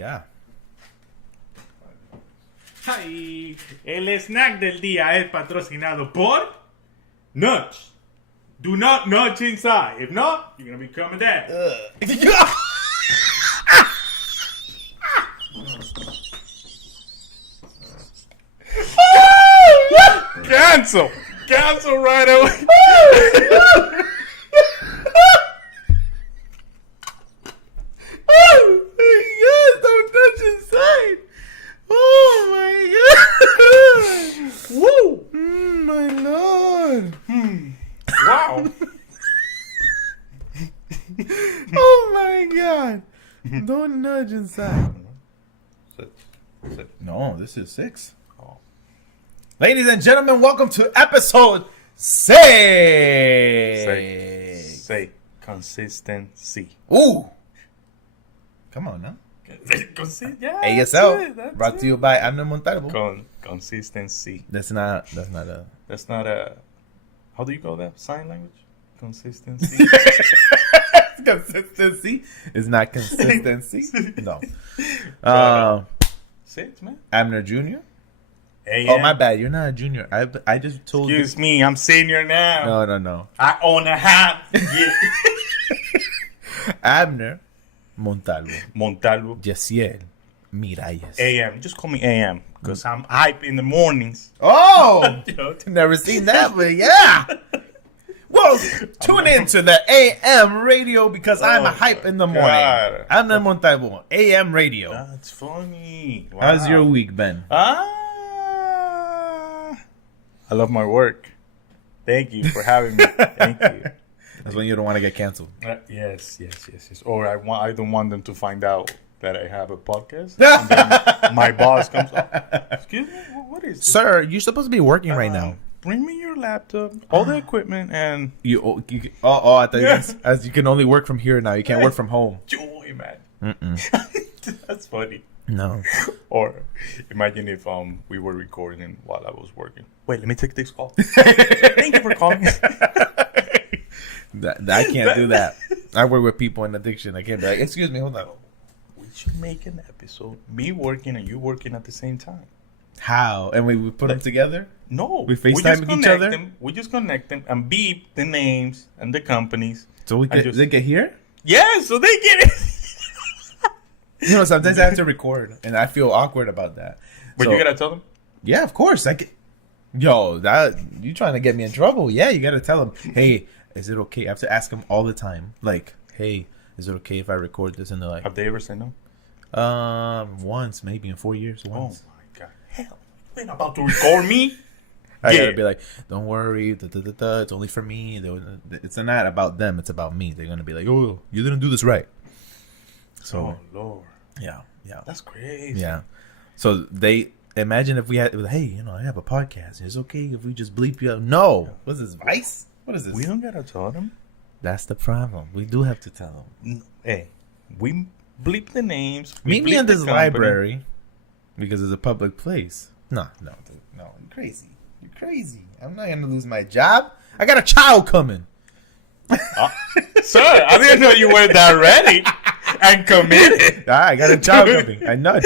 Yeah. Hi. El snack del día es patrocinado por Nuts. Do not nudge inside. If not, you're going to become a dad. Cancel. Cancel right away. Oh my God! Don't touch inside. Oh my God! Woo. My Lord! Wow. Oh my God! Don't nudge inside. No, this is 6. Oh. Ladies and gentlemen, welcome to episode 6. Say consistency. Ooh. Come on now. Yeah, ASL that's brought it. to you by Abner and Jehziel. Consistency. That's not a How do you call that? Sign language? Consistency. consistency. It's not consistency. No. 6, man. Abner Jr. AM. Oh, my bad. You're not a junior. I just told Excuse me, I'm senior now. No. I own a hat. Yeah. Abner Montalvo. Jehziel. Miralles. AM. Just call me AM because I'm hype in the mornings. Oh! You know? Never seen that, but yeah. Well, tune in to the AM radio because I'm a hype in the morning. God. Abner Montalvo, AM radio. That's funny. Wow. How's your week been? I love my work. Thank you for having me. Thank you. That's when you don't want to get canceled. Yes. Or I don't want them to find out that I have a podcast. And then my boss comes up. Excuse me, what is this? Sir, you're supposed to be working right now. Bring me your laptop, all the equipment, and I thought as you can only work from here now. You can't work from home. joy, man. Mm-mm. That's funny. No. Or imagine if we were recording while I was working. Wait, let me take this call. Thank you for calling. I can't do that. I work with people in addiction. I can't be like, excuse me, hold on. We should make an episode, me working and you working at the same time. How? And we put them together? No. We FaceTime with each other? We just connect them and beep the names and the companies. So they get here? Yeah, so they get it. You know, sometimes I have to record, and I feel awkward about that. But So- you gotta tell them? Yeah, of course. That you trying to get me in trouble? Yeah, you gotta tell them. Hey, is it okay? I have to ask them all the time. Like, hey, is it okay if I record this? And they're like, Have they ever said no? once, maybe in 4 years. Once. Oh my god. Hell, you ain't about to record me? I Yeah. gotta be like, don't worry, it's only for me. It's not about them. It's about me. They're gonna be like, oh, you didn't do this right. So, Oh Lord. yeah. That's crazy. Yeah. So they imagine if we had, hey, you know, I have a podcast. It's okay if we just bleep you out. No. What's this, Vice? What is this? We don't gotta tell them. That's the problem. We do have to tell them. Hey, we bleep the names. Meet me bleep in the this company. library because it's a public place. No. You're crazy. You're crazy. I'm not gonna lose my job. I got a child coming. Sir, I didn't know you were that ready and committed. I got a child coming. I nudge.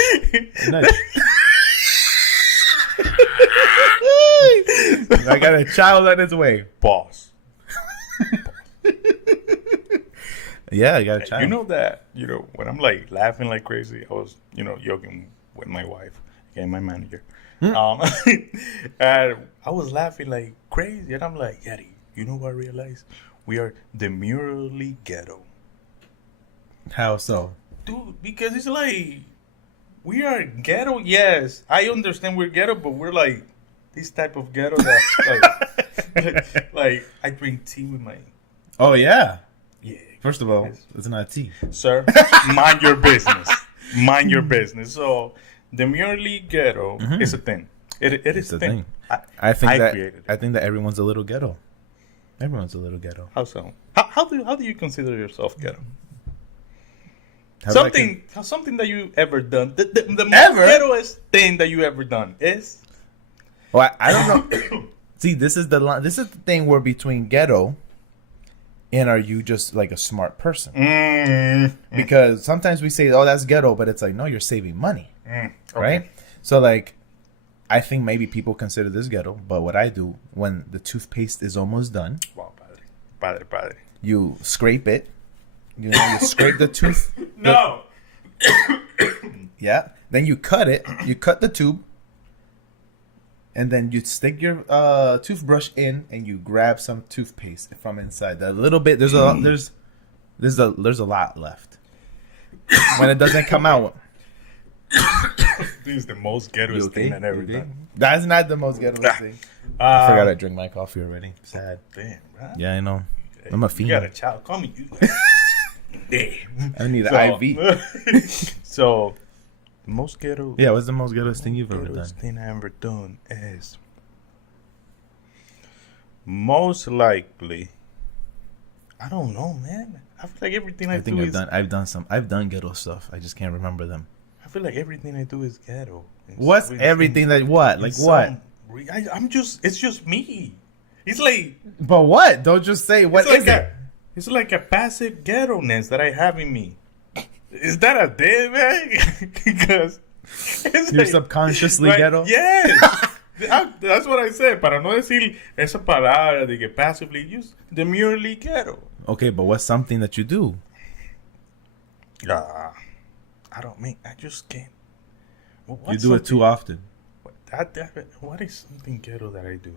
I got a child on its way. Boss. Yeah, I got a child. You know that, when I'm like laughing like crazy, I was, joking with my wife, okay, my manager. And I was laughing like crazy, and I'm like, Yeti, you know what I realized? We are demurely ghetto. How so? Dude, because it's like, we are ghetto, yes. I understand we're ghetto, but we're like this type of ghetto that, like I drink tea with my... Oh, yeah. Yeah. First of all, it's not tea. Sir, mind your business. Mind your business. So, demurely ghetto is a thing. It is a thing. I think created it. I think that everyone's a little ghetto. Everyone's a little ghetto. How so? How do you consider yourself ghetto? How Something that you ever done. The most Ever? ghettoest thing that you ever done is. Well, I don't know. See, this is the thing where between ghetto And are you just like a smart person? Mm-hmm. Because sometimes we say, "Oh, that's ghetto," but it's like, no, you're saving money, Okay. right? So like, I think maybe people consider this ghetto, but what I do when the toothpaste is almost done, Wow, padre. you scrape it. You scrape the tooth. No. Yeah. Then you cut it. You cut the tube. And then you stick your toothbrush in, and you grab some toothpaste from inside. A little bit. There's a lot left. When it doesn't come out. This is the most ghetto thing I've ever done. That's not the most ghetto thing. I forgot I drink my coffee already. Sad. Damn, right? Yeah, I know. I'm a fiend. You got a child. Call me you. Damn. I need an IV. So, the most ghetto. Yeah, what's the most ghetto thing you've ever done? Thing I've ever done is most likely. I don't know, man. I feel like everything I think do I've done ghetto stuff. I just can't remember them. I feel like everything I do is ghetto. What's everything that what? Like what? It's just me. It's like. But what? Don't just say what is it? It's like a passive ghetto-ness that I have in me. Is that a dead man? Because you're like, subconsciously ghetto? Yes. That's what I said. Para no decir esa palabra de que passively used, demurely ghetto. Okay, but what's something that you do? I just can't. You do it too often. What is something ghetto that I do?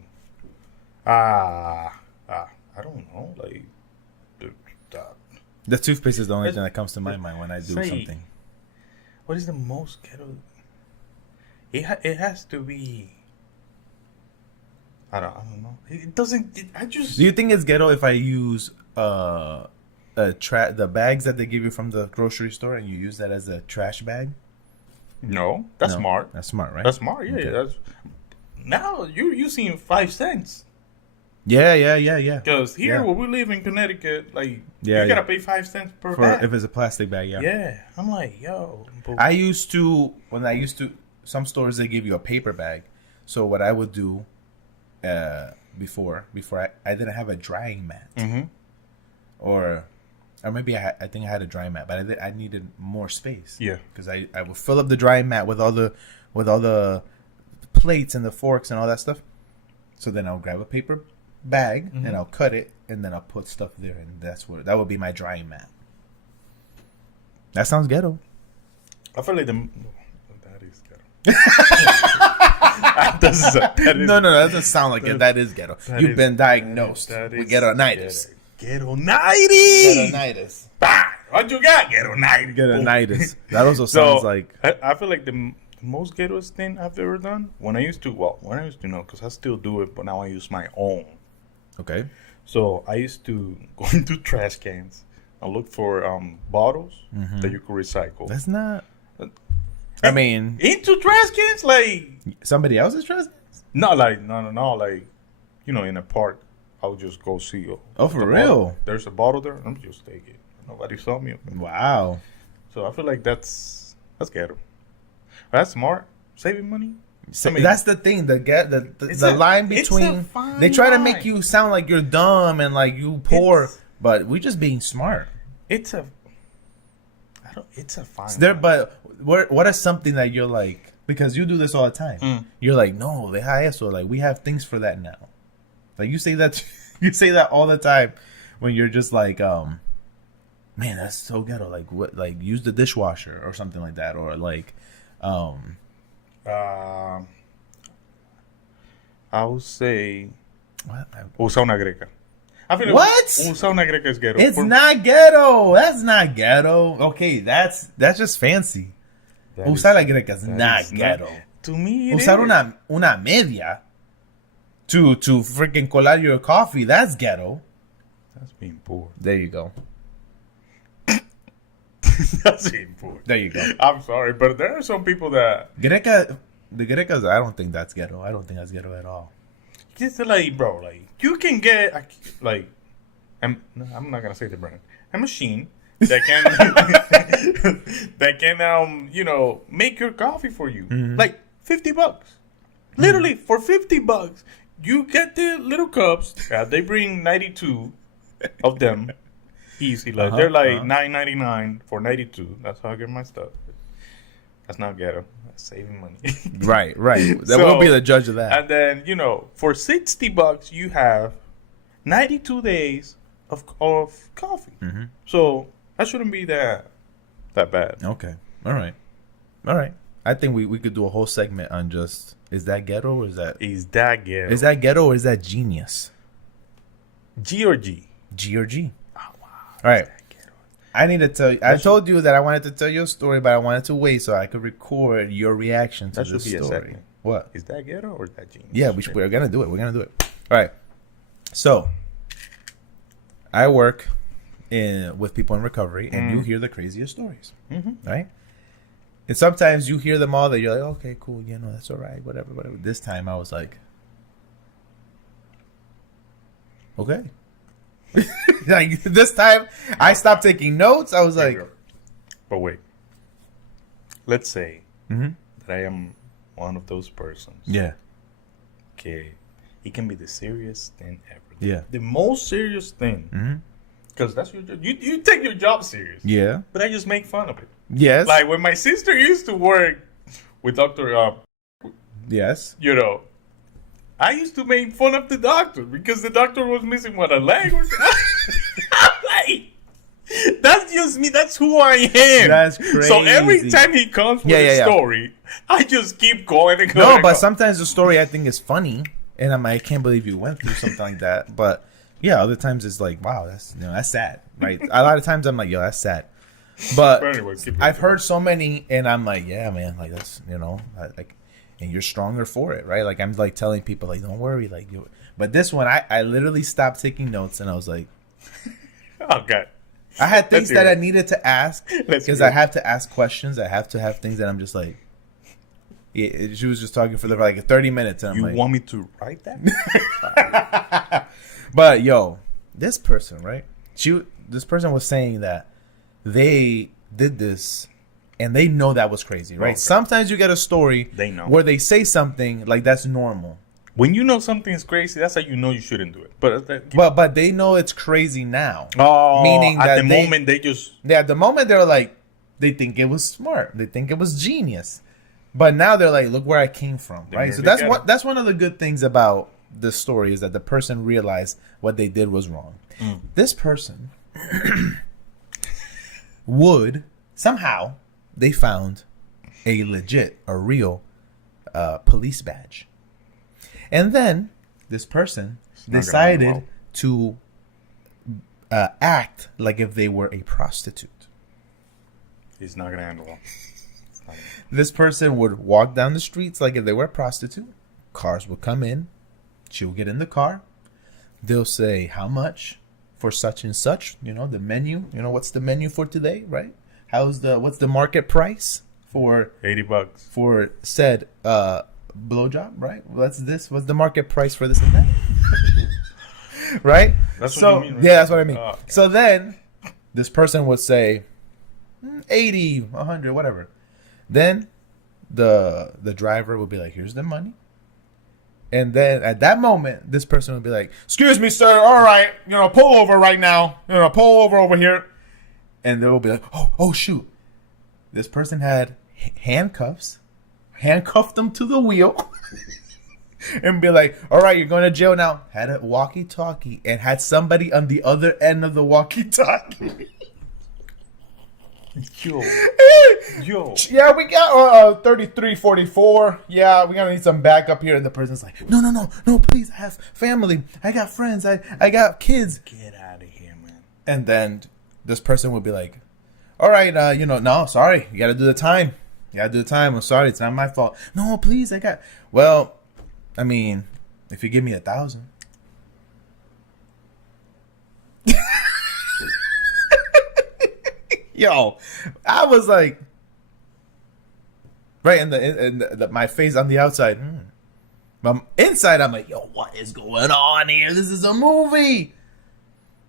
I don't know. Like, the toothpaste is the only thing that comes to my mind when I do something. What is the most ghetto? It has to be. I don't know. It doesn't. I just. Do you think it's ghetto if I use the bags that they give you from the grocery store and you use that as a trash bag? No, that's smart. That's smart, right? That's smart. Yeah, okay. That's. Now you're using 5 cents. Yeah. Because here, where we live in Connecticut, like you gotta pay 5 cents per bag. If it's a plastic bag, yeah. Yeah, I'm like, yo. Some stores they give you a paper bag. So what I would do, before I didn't have a drying mat, or maybe I think I had a drying mat, but I needed more space. Yeah, because I would fill up the drying mat with all the plates and the forks and all that stuff. So then I'll grab a paper bag and I'll cut it and then I'll put stuff there, and that would be my drying mat. That sounds ghetto. I feel like that is ghetto. No, that doesn't sound like it. That is ghetto. You've been diagnosed with ghetto-nitis. Ghetto-nitis. What you got? Ghetto-nitis. Ghetto-nitis. That also sounds like. I feel like the most ghetto thing I've ever done when I used to know, because I still do it, but now I use my own. Okay. So I used to go into trash cans and look for bottles that you could recycle. That's not. I mean, into trash cans, like somebody else's trash cans? No, like like in a park, I would just go see. Oh, for real? Bottle. There's a bottle there. I'm just take it. Nobody saw me. Wow. So I feel like that's ghetto. That's smart, saving money. That's the thing. The line between they try to make you sound like you're dumb and like you poor, but we're just being smart. It's a fine. But what is something that you're like, because you do this all the time? You're like, no, deja eso. Like, we have things for that now. Like, you say that all the time when you're just like, man, that's so ghetto. Like, what? Like, use the dishwasher or something like that, or like, I would say, usa una greca. I feel what? Usa una greca is ghetto. It's not ghetto. That's not ghetto. Okay, that's just fancy. Usar la greca is not ghetto. To me, usar una media to freaking colar your coffee, that's ghetto. That's being poor. There you go. That's being poor. There you go. I'm sorry, but there are some people that the grecas, I don't think that's ghetto. I don't think that's ghetto at all. Just like, bro, like you can get I'm not gonna say the brand, a machine that can make your coffee for you, like $50. Literally for $50, you get the little cups. They bring 92, of them. Easy. Like, they're like $9.99 for 92. That's how I get my stuff. That's not ghetto. That's saving money. Right. That will be the judge of that. And then, for $60, you have 92 days of coffee. Mm-hmm. So that shouldn't be that bad. Okay. All right. I think we could do a whole segment on just, is that ghetto or is that ghetto? Is that ghetto or is that genius? G or G? G or G. Oh, wow. All right. I need to tell you. I told you that I wanted to tell you a story, but I wanted to wait so I could record your reaction to this story. A second. What? Is that ghetto or is that genius? Yeah, we're gonna do it. All right. So, I work with people in recovery, and you hear the craziest stories, right? And sometimes you hear them all that you're like, okay, cool, that's all right, whatever. This time I was like, okay. Like this time, I stopped taking notes. I was like, but wait. Let's say that I am one of those persons. Yeah. Okay. It can be the serious thing ever. Yeah. The most serious thing. Because that's your job. You take your job serious. Yeah. But I just make fun of it. Yes. Like when my sister used to work with Dr. Yes. I used to make fun of the doctor because the doctor was missing a leg or like, that's just me. That's who I am. That's crazy. So every time he comes with a story, I just keep going and going. No, but sometimes the story I think is funny, and I'm like, I can't believe you went through something like that. But yeah, other times it's like, wow, that's sad, right? A lot of times I'm like, yo, that's sad. But anyway, I've heard so many, and I'm like, yeah, man, like that's like. And you're stronger for it, right? Like I'm like telling people, like, don't worry, like you. But this one, I literally stopped taking notes, and I was like, oh god. I had things that I needed to ask because I have to ask questions. I have to have things that I'm just like. Yeah, she was just talking for like 30 minutes, and I'm like, want me to write that? But yo, this person, right? This person was saying that they did this. And they know that was crazy, right? Okay. Sometimes you get a story where they say something like that's normal. When you know something is crazy, that's how you know you shouldn't do it. But they know it's crazy now. Oh, meaning at the moment at the moment they're like, they think it was smart, they think it was genius, but now they're like, look where I came from, right? So that's one of the good things about this story is that the person realized what they did was wrong. This person would somehow. They found a real police badge. And then this person decided to act like if they were a prostitute. He's not going to handle well. This person would walk down the streets like if they were a prostitute. Cars would come in. She would get in the car. They'll say, how much for such and such? The menu. What's the menu for today, right? What's the market price for $80 for said blowjob, right? What's the market price for this and that? Right? That's what you mean, right? Yeah, that's what I mean. Oh, okay. So then this person would say 80, 100, whatever. Then the driver would be like, here's the money. And then at that moment, this person would be like, excuse me, sir, all right, pull over right now. Pull over here. And they'll be like, oh, shoot. This person had handcuffed them to the wheel, and be like, all right, you're going to jail now. Had a walkie-talkie and had somebody on the other end of the walkie-talkie. Yo. Yeah, we got 3344. Yeah, we gotta need some backup here. And the person's like, no, please, I have family. I got friends. I got kids. Get out of here, man. And then this person would be like, all right, no, sorry. You got to do the time. I'm sorry. It's not my fault. No, please. Well, I mean, if you give me 1,000. Yo, I was like, right in my face on the outside. But inside, I'm like, yo, what is going on here? This is a movie.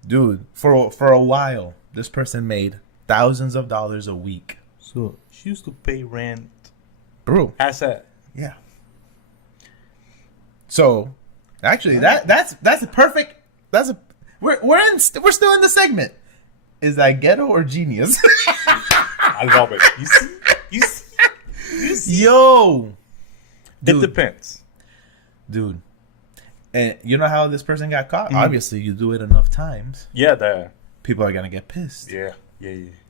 Dude, for a while, this person made thousands of dollars a week. So she used to pay rent. Bro. Yeah. So, actually, that's a perfect. We're still in the segment. Is that ghetto or genius? I love it. You see? Yo, dude. It depends, dude. And you know how this person got caught? Obviously, you do it enough times. Yeah, people are gonna get pissed. Yeah.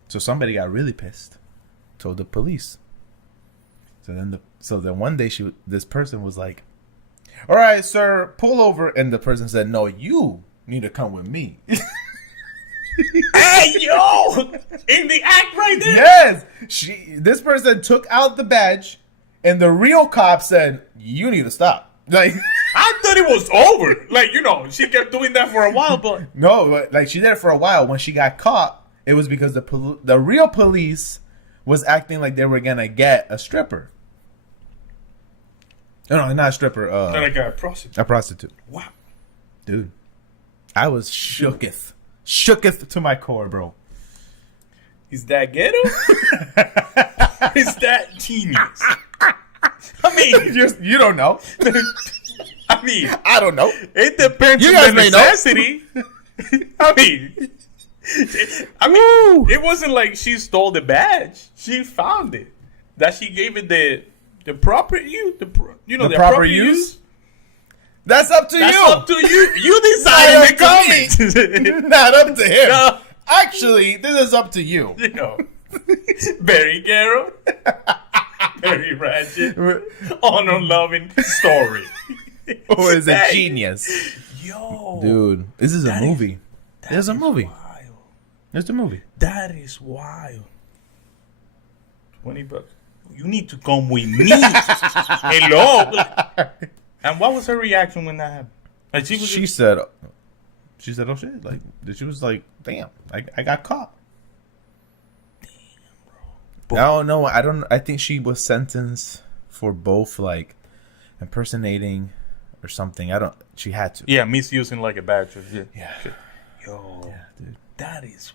So somebody got really pissed. Told the police. So then one day this person was like, "All right, sir, pull over." And the person said, "No, you need to come with me." Hey, yo! In the act right there. Yes, this person took out the badge, and the real cop said, "You need to stop." Like, I thought it was over. Like, she kept doing that for a while, but no, like she did it for a while. When she got caught, it was because the real police was acting like they were gonna get a stripper. No, not a stripper. like a prostitute. A prostitute. Wow, dude, I was shooketh to my core, bro. Is that ghetto? Is that genius? I mean, you don't know. I mean, I don't know. It depends You on guys the may necessity. I mean, it wasn't like she stole the badge. She found it. That she gave it the proper use. The proper use. That's up to you. That's up to you. You decide in the comments. Not up to him. No. Actually, this is up to you. Very ghetto. Very ratchet. Honor-loving story. Or is it genius? Yo. Dude, this is a movie. There's a movie. Wild. There's a movie. That is wild. $20. You need to come with me. Hello. And what was her reaction when that happened? Like she said, "Oh shit!" Like she was like, "Damn, I got caught." Damn, bro. I don't know. I think she was sentenced for both like impersonating or something. She had to. Yeah, misusing like a badge. Yeah. Yo. Yeah, dude. That is.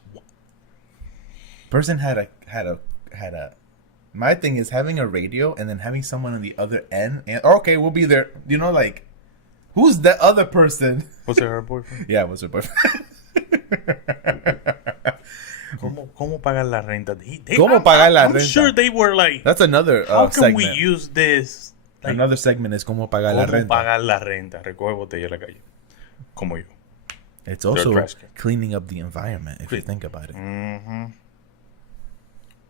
Person had a. My thing is having a radio and then having someone on the other end. And okay, we'll be there. Like, who's the other person? Was it her boyfriend? Yeah, it was her boyfriend. ¿Cómo pagar la renta? I'm sure they were like. That's another how can segment. we use this? Like, another segment is cómo pagar la renta. Cómo pagar la renta. Recoge botella en la calle. Como yo. It's also cleaning up the environment if you think about it. Mm-hmm.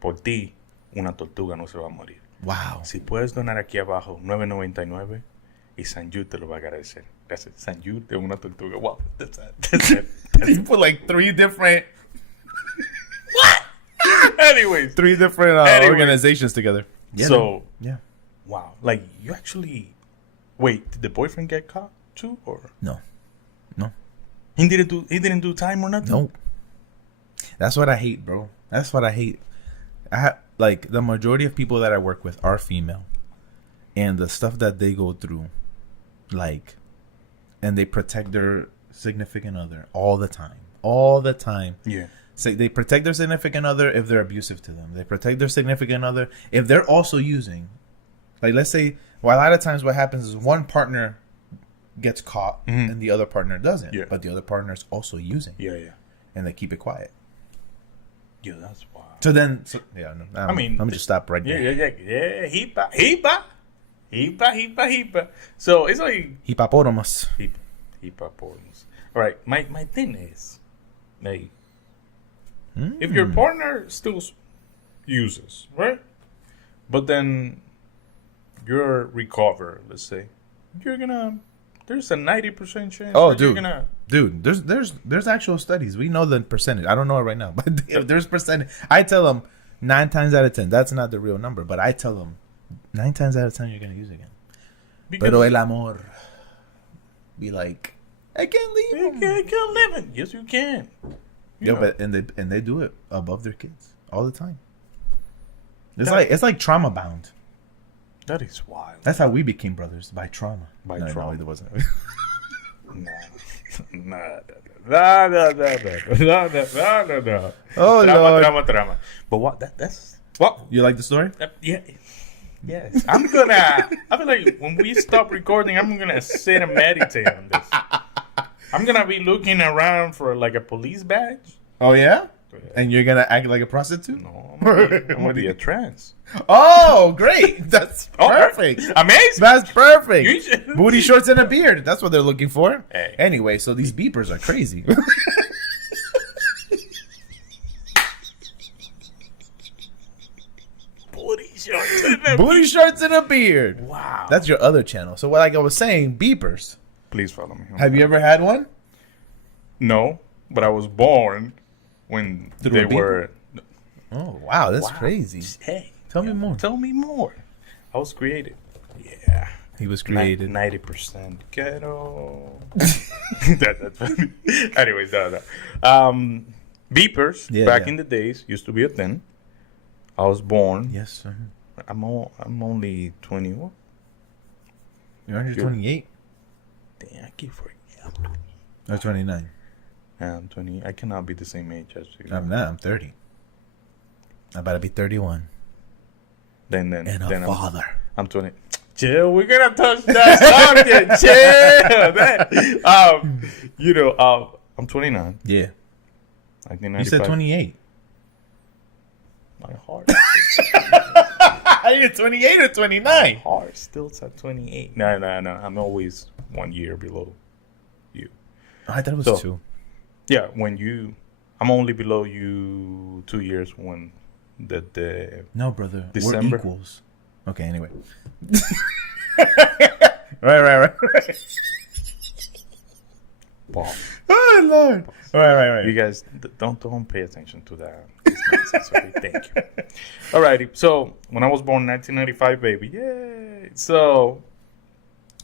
Por ti, una tortuga no se va a morir. Wow. Si puedes donar aquí abajo, $9.99 y San Jude te lo va a agradecer. Gracias. San Jude de una tortuga. Wow. That's it. You put like 3 different... What? Anyways. 3 different organizations together. Yeah, so, yeah. Wow. Like, you actually... Wait, did the boyfriend get caught too? Or No. He didn't do time or nothing? Nope. That's what I hate, bro. That's what I hate. Like, the majority of people that I work with are female. And the stuff that they go through, like, and they protect their significant other all the time. All the time. Yeah. So they protect their significant other if they're abusive to them. They protect their significant other if they're also using. Like, let's say, well, a lot of times what happens is one partner gets caught and the other partner doesn't. Yeah. But the other partner is also using. Yeah. And they keep it quiet. Yeah, that's wild. So then, let me just stop right there. Yeah. Hipa. So it's like Hippopotamus. Hippopotamus. All right, my thing is, like, if your partner still uses, right, but then you're recover, let's say, there's a 90% chance. Oh, dude, there's actual studies. We know the percentage. I don't know it right now, but if there's percentage. I tell them 9 times out of 10. That's not the real number, but I tell them 9 times out of 10 you're gonna use it again. Pero el amor, be like, I can't leave him. I can't live it. Yes, you can. But they do it above their kids all the time. It's like trauma bound. That is wild. That's how we became brothers, by trauma. Trauma. No, it wasn't. No. Oh, Drama. But what? That's what? You like the story? Yeah. Yes. I feel like when we stop recording, I'm gonna sit and meditate on this. I'm gonna be looking around for like a police badge. Oh yeah? And you're gonna act like a prostitute? No, I'm gonna be a trans. Oh, great! That's perfect. Amazing. That's perfect. You should- Booty shorts and a beard. That's what they're looking for. Hey. Anyway, so these beepers are crazy. Booty shorts and a beard. Wow. That's your other channel. So, like I was saying, beepers. Please follow me. Have you ever had one? No, but I was born when Through they a beeper? were. Oh, wow. That's crazy. Hey, Tell me more. Tell me more. I was created. Yeah. He was created. 90% ghetto. That's funny. Anyways, beepers back in the days used to be a thing. I was born. Yes, sir. I'm only 21. You're 128? Damn, I keep forgetting. Or 29? I'm 20. I cannot be the same age as you. I'm not. I'm 30. I'm about to be 31. And a father. I'm 20. Chill, we're gonna touch that subject. Chill. I'm 29. Yeah. 1995. You said 28. My heart. You're 28 or 29? Heart still at 28. No. I'm always 1 year below you. Oh, I thought it was 2. Yeah, I'm only below you 2 years when the No, brother. December. We're equals. Okay, anyway. Right. Bob. Oh, Lord. Right. You guys don't pay attention to that. It's nonsense. Okay, thank you. Alrighty. So when I was born, 1995, baby. Yay! So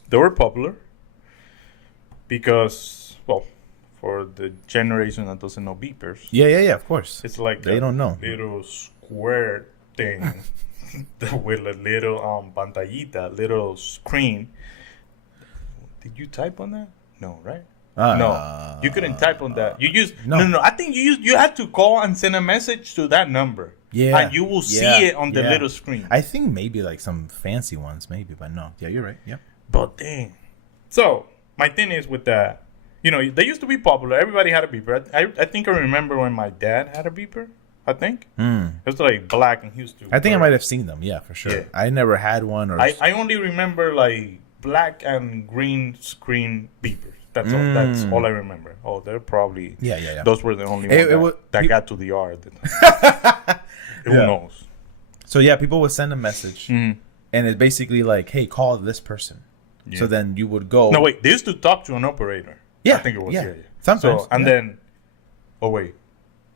they were popular because, well, for the generation that doesn't know beepers. Yeah. Of course. It's like they don't know. Little square thing with a little pantallita, little screen. Did you type on that? No, right? No, you couldn't type on that. You used no. I think you had to call and send a message to that number. Yeah, and you will see it on the little screen. I think maybe like some fancy ones, maybe, but no. Yeah, you're right. Yeah. But dang. So my thing is with that. They used to be popular. Everybody had a beeper. I think I remember when my dad had a beeper. I think it was like black and he used to. I think I might have seen them. Yeah, for sure. Yeah. I never had one. Or I only remember like black and screen beepers. That's all. That's all I remember. Oh, they're probably Those were the only ones that got to the yard. Who knows? So yeah, people would send a message, and it's basically like, "Hey, call this person." Yeah. So then you would go. No, wait. They used to talk to an operator. Yeah, I think it was. Yeah. Sometimes. So then,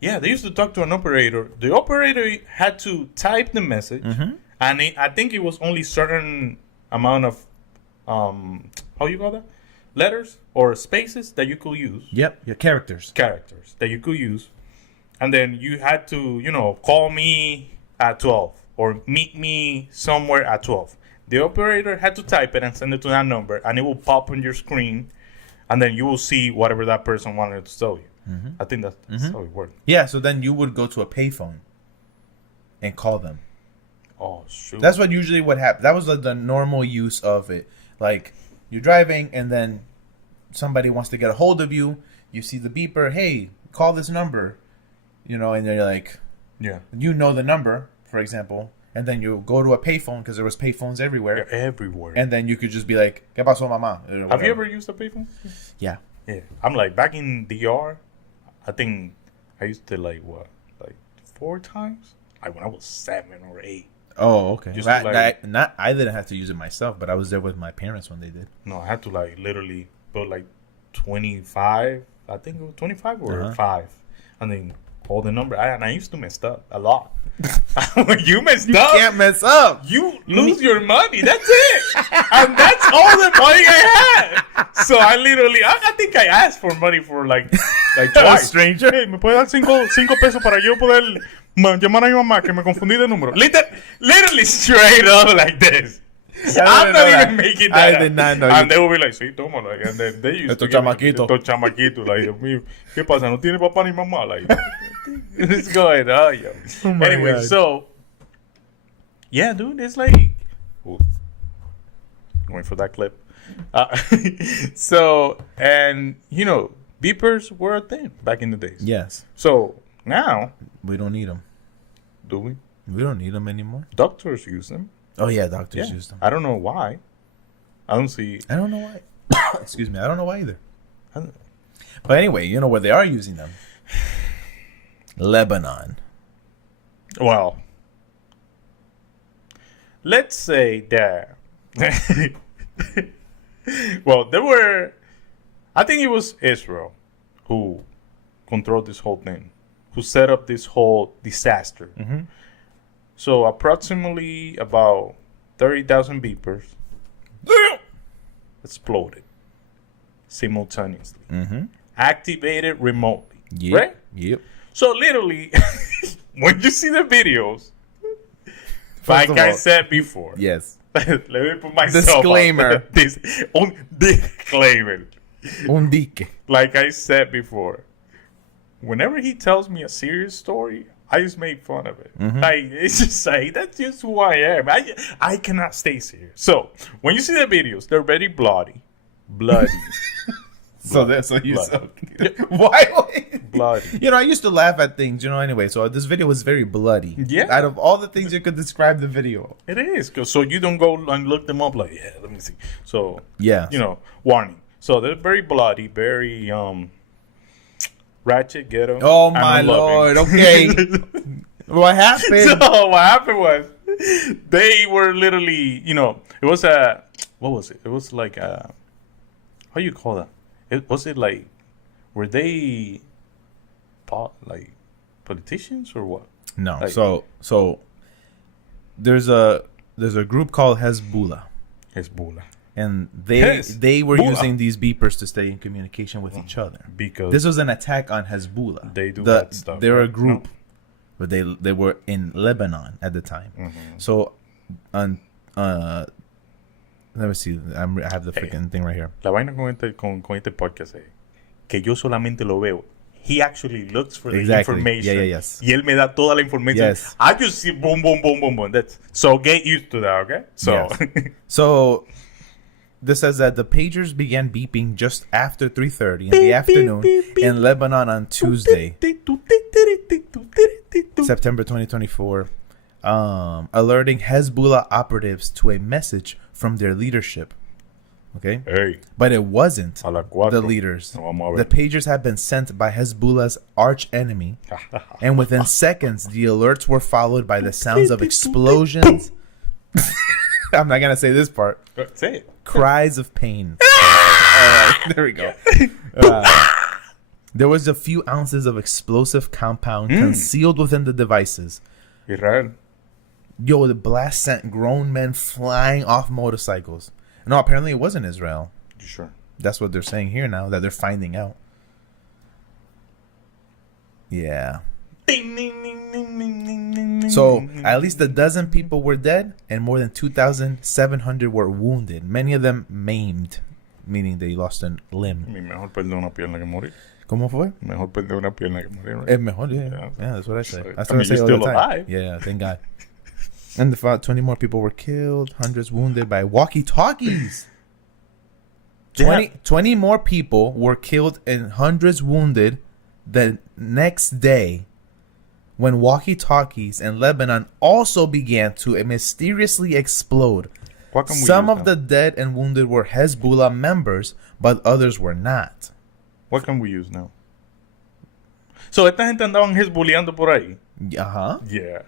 they used to talk to an operator. The operator had to type the message, and I think it was only certain amount of how you call that? Letters or spaces that you could use. Yep, your characters that you could use. And then you had to, call me at 12 or meet me somewhere at 12. The operator had to type it and send it to that number, and it will pop on your screen, and then you will see whatever that person wanted to tell you. I think that's how it worked. Yeah, so then you would go to a payphone and call them. Oh, shoot. That's what usually would happen. That was the normal use of it. Like, you're driving, and then somebody wants to get a hold of you. You see the beeper. Hey, call this number. And they're like, you know the number, for example. And then you go to a payphone because there was payphones everywhere. Yeah, everywhere. And then you could just be like, ¿Qué pasó, mamá? Have you ever used a payphone? Yeah. Yeah. I'm like, back in DR, I think I used to like 4 times? Like when I was 7 or 8. Oh, okay. I didn't have to use it myself, but I was there with my parents when they did. No, I had to literally put 25. I think it was 25 or 5, and then call the number. And I used to mess up a lot. You messed up. You can't mess up. You lose your money. That's it. And that's all the money I had. So I literally, I think I asked for money for like twice. A stranger. Hey, ¿me puede dar 5 pesos para yo poder llamar a mi mamá que me confundí de número? Literally straight up like this. I'm not even making that. I did not know. And they will be like, sí, tómalo. And then they used to chamaquito. Estos chamaquitos. Like, Dios mío, ¿qué pasa? ¿No tiene papá ni mamá? Like, it's going on, yo. Anyway, God. So, yeah, dude, it's like, going for that clip. Uh, so, and, beepers were a thing back in the days. Yes. So, now. We don't need them. Do we? We don't need them anymore. Doctors use them. Oh, yeah, doctors use them. I don't know why. I don't know why. Excuse me. I don't know why either. But anyway, you know where they are using them? Lebanon. Well, let's say that. Well, I think it was Israel who controlled this whole thing, who set up this whole disaster. Mm-hmm. So approximately about 30,000 beepers exploded simultaneously, activated remotely, right? Yep. So literally, when you see the videos, like I said before, yes. Let me put myself disclaimer. Disclaimer. Un dique. Like I said before, whenever he tells me a serious story, I just make fun of it. Like, it's just like, that's just who I am. I cannot stay serious. So when you see the videos, they're very bloody. Why? Bloody. I used to laugh at things, anyway. So this video was very bloody. Yeah. Out of all the things you could describe the video. It is. So you don't go and look them up like, yeah, let me see. So, yeah. Warning. So they're very bloody, very ratchet, ghetto. Oh, my Lord. Okay. What happened? So what happened was they were literally, it was what was it? It was like how do you call that? Were they politicians or what? No. So there's a group called Hezbollah. And they were using these beepers to stay in communication with each other. Because this was an attack on Hezbollah. They do that stuff. They're a group, but they were in Lebanon at the time. So on let me see. I have the freaking thing right here. La vaina con este podcast que yo solamente lo veo. He actually looks for the information. Yes. Y él me da toda la information. Yes. I just see boom, boom, boom, boom, boom. So get used to that, okay? So, yes. So this says that the pagers began beeping just after 3:30 in the afternoon in Lebanon on Tuesday, September 2024, alerting Hezbollah operatives to a message from their leadership. Okay? Hey. But it wasn't the leaders. The pagers had been sent by Hezbollah's arch enemy, and within seconds, the alerts were followed by the sounds of explosions. I'm not gonna say this part. Say it. Cries of pain. All right, there we go. There was a few ounces of explosive compound concealed within the devices. Israel. Yo, the blast sent grown men flying off motorcycles. No, apparently it wasn't Israel. You sure? That's what they're saying here now, that they're finding out. Yeah. So, at least a dozen people were dead and more than 2,700 were wounded. Many of them maimed, meaning they lost a limb. Mejor perder una pierna que morir. ¿Cómo fue? Mejor perder una pierna que morir, right? Es mejor, yeah. Yeah, that's what I say. That's what I say you're all still the time. alive. Yeah, thank God. And about 20 more people were killed, hundreds wounded by walkie-talkies. 20 more people were killed and hundreds wounded the next day when walkie-talkies in Lebanon also began to mysteriously explode. Some of the dead and wounded were Hezbollah members, but others were not. What can we use now? So, esta gente andaban hezbolleando por ahí. Uh-huh. Yeah.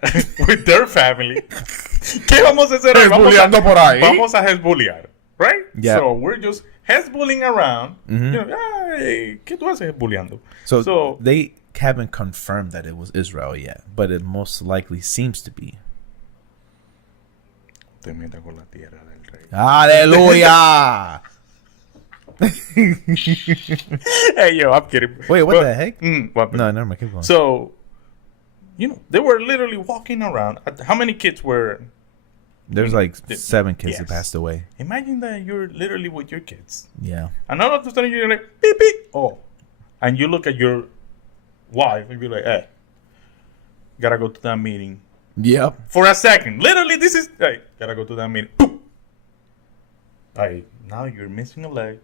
With their family. ¿Qué vamos a hacer hoy? Hezbolleando por ahí. Vamos a hezbollear. Right? Yeah. So, we're just hezbolling around. Hey, ¿qué tú haces hezbolleando? So, they haven't confirmed that it was Israel yet, but it most likely seems to be. Te meta con la tierra del rey. Hallelujah! Hey, yo, I'm kidding. Wait, what the heck? What? No, never mind. Keep going. So, they were literally walking around. How many kids were? There's like 7 kids that passed away. Imagine that you're literally with your kids. Yeah. And all of a sudden you're like, beep, beep. Oh. And you look at your wife and be like, hey, gotta go to that meeting. Yep. For a second. Literally, this is, hey, gotta go to that meeting. Boop. like, now you're missing a leg,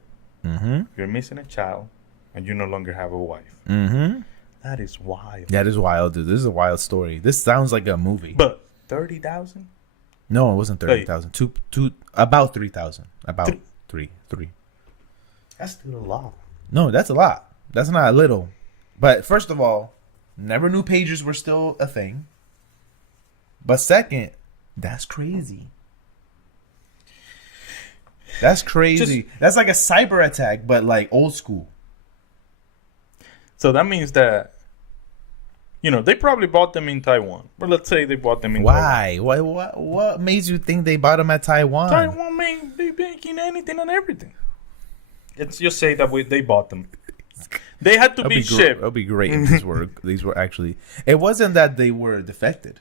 you're missing a child, and you no longer have a wife. That is wild. That is wild, dude. This is a wild story. This sounds like a movie. But 30,000? No, it wasn't 30,000. About 3,000. About three. That's still a lot. No, that's a lot. That's not a little. But first of all, never knew pagers were still a thing. But second, that's crazy. That's crazy. That's like a cyber attack, but like old school. So that means that, they probably bought them in Taiwan. But let's say they bought them in Taiwan. Why? What made you think they bought them at Taiwan? Taiwan may be making anything and everything. Let's just say that they bought them. They had to be shipped. It'll be great if these were actually. It wasn't that they were defected.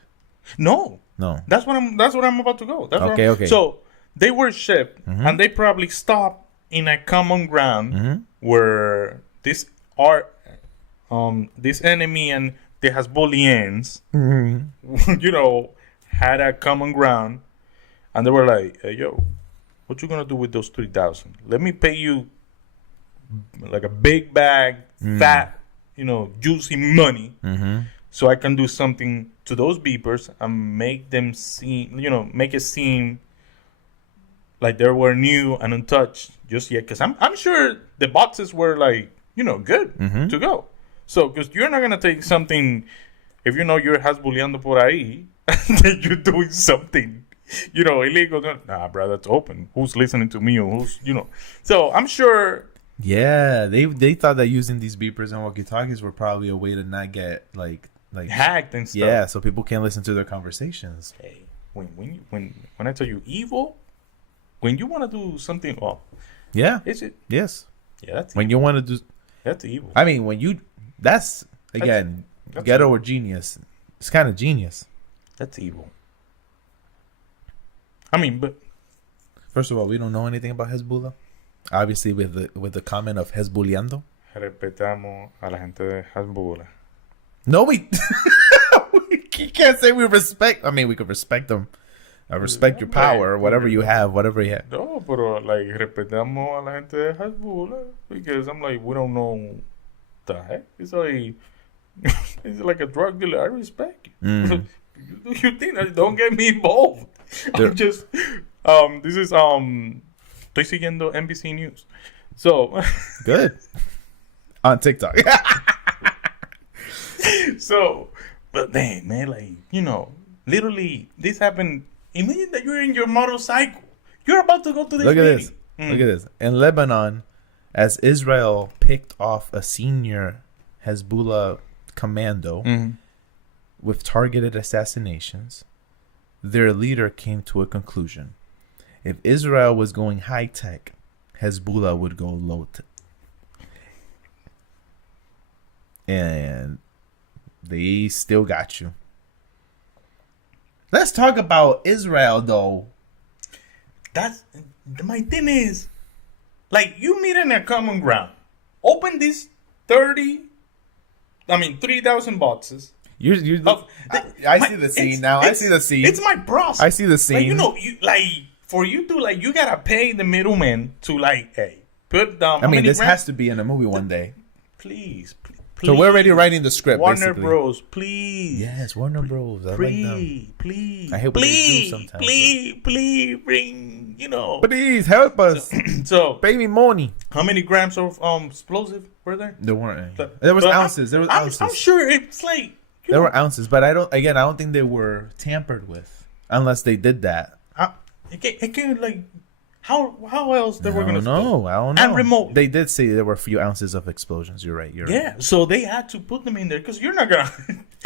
No. That's what I'm about to go. Okay. So they were shipped, and they probably stopped in a common ground where this enemy and the Hezbollians, had a common ground, and they were like, "Hey, yo, what you gonna do with those 3,000? Let me pay you like a big bag, fat, juicy money, so I can do something to those beepers and make them seem, make it seem like they were new and untouched just yet. Because I'm sure the boxes were like, good to go. So, because you're not gonna take something if you're hasbuleando por ahí that you're doing something, illegal. Nah, bro, that's open. Who's listening to me or who's, So I'm sure. Yeah, they thought that using these beepers and walkie-talkies were probably a way to not get like hacked and stuff. Yeah, so people can't listen to their conversations. Hey, when I tell you evil, when you want to do something, yeah, is it? Yes. Yeah, that's when evil. You want to do. That's evil. I mean, that's ghetto or genius. It's kind of genius. That's evil. I mean, but first of all, we don't know anything about Hezbollah. Obviously, with the comment of Hezbolleando. Respetamos a la gente de Hezbollah. No, we can't say we respect. I mean, we could respect them. I respect your power, whatever you have. No, pero like respetamos a la gente de Hezbollah because I'm like, we don't know the heck. It's like a drug dealer. I respect you. You do your thing. Don't get me involved. I'm just this is estoy siguiendo NBC News. So good on TikTok. So, but dang, man, like, literally, this happened. Imagine that you're in your motorcycle. You're about to go to the Look at this. Look at this. In Lebanon, as Israel picked off a senior Hezbollah commando with targeted assassinations, their leader came to a conclusion. If Israel was going high-tech, Hezbollah would go low-tech. And they still got you. Let's talk about Israel, though. That's my thing is, like, you meet in a common ground. Open these 3,000 boxes. I see the scene now. I see the scene. It's my process. I see the scene. For you to, you gotta pay the middleman to, hey, put down. I mean, this has to be in a movie one day. Please. So we're already writing the script. Warner basically. Bros, please. Yes, Warner Bros. I Please. I hope they do sometimes. Please bring, Please help us. So pay me money. How many grams of explosive were there? There weren't any. There was ounces. I'm sure it's like there were ounces, but I don't think they were tampered with unless they did that. It can't like. How else they were going to know? I don't know. And remote. They did say there were a few ounces of explosions. You're right. Yeah, so they had to put them in there because you're not going to...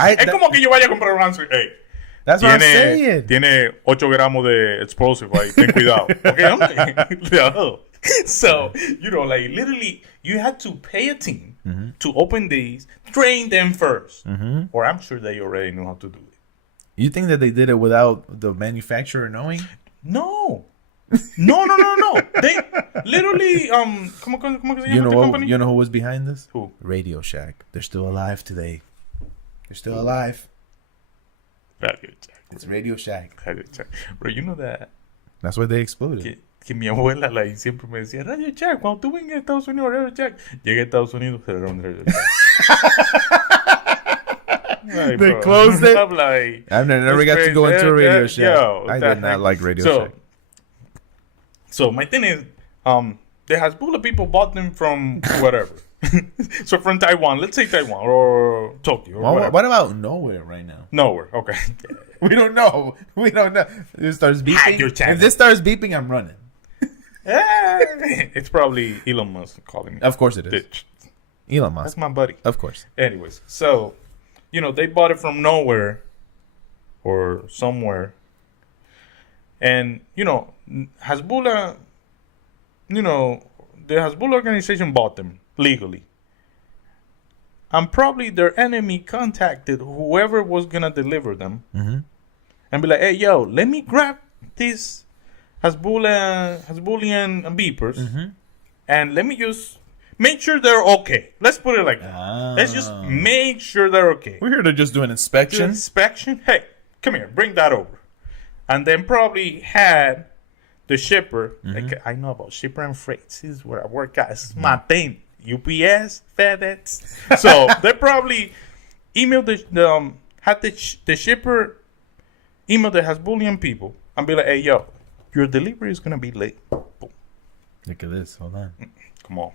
Es como que yo vaya a comprar un ounce. Hey, that's what I'm saying. Tiene 8 gramos de explosive. Ahí. Ten cuidado. Okay, So, literally, you had to pay a team to open these, train them first. Or I'm sure they already knew how to do it. You think that they did it without the manufacturer knowing? No. They literally ¿cómo se llama esta company? You know who was behind this? Who? Radio Shack. They're still alive today. They're still alive. Radio Shack. It's Radio Shack. Radio Shack. Bro, you know that That's why they exploded. Que mi abuela siempre me decía, Radio Shack, cuando tú vengas a Estados Unidos, Radio Shack. Llegué a Estados Unidos, pero no Radio Shack. Like, they bro. closed it. I'm like, I've never got to go into a Radio Shack. Yo, I did not like Radio Shack. So my thing is, the Hezbollah people bought them from whatever. So from Taiwan, let's say Taiwan or Tokyo. Or what about nowhere right now? Nowhere, okay. We don't know. If it starts beeping. If this starts beeping, I'm running. It's probably Elon Musk calling me. Of course it is. Bitch. Elon Musk. That's my buddy. Of course. Anyways, so, they bought it from nowhere or somewhere. And, Hezbollah, the Hezbollah organization bought them legally. And probably their enemy contacted whoever was going to deliver them. Mm-hmm. And be like, hey, yo, let me grab these Hezbollah beepers. Mm-hmm. And let me just make sure they're okay. Let's put it like that. Let's just make sure they're okay. We're here to just do an inspection. Hey, come here. Bring that over. And then probably had the shipper. Mm-hmm. Like, I know about shipper and freight. This is where I work at. This is my thing. UPS, FedEx. So they probably emailed had the shipper email the Hezbollah people and be like, hey, yo, your delivery is going to be late. Boom. Look at this. Hold on. Come on.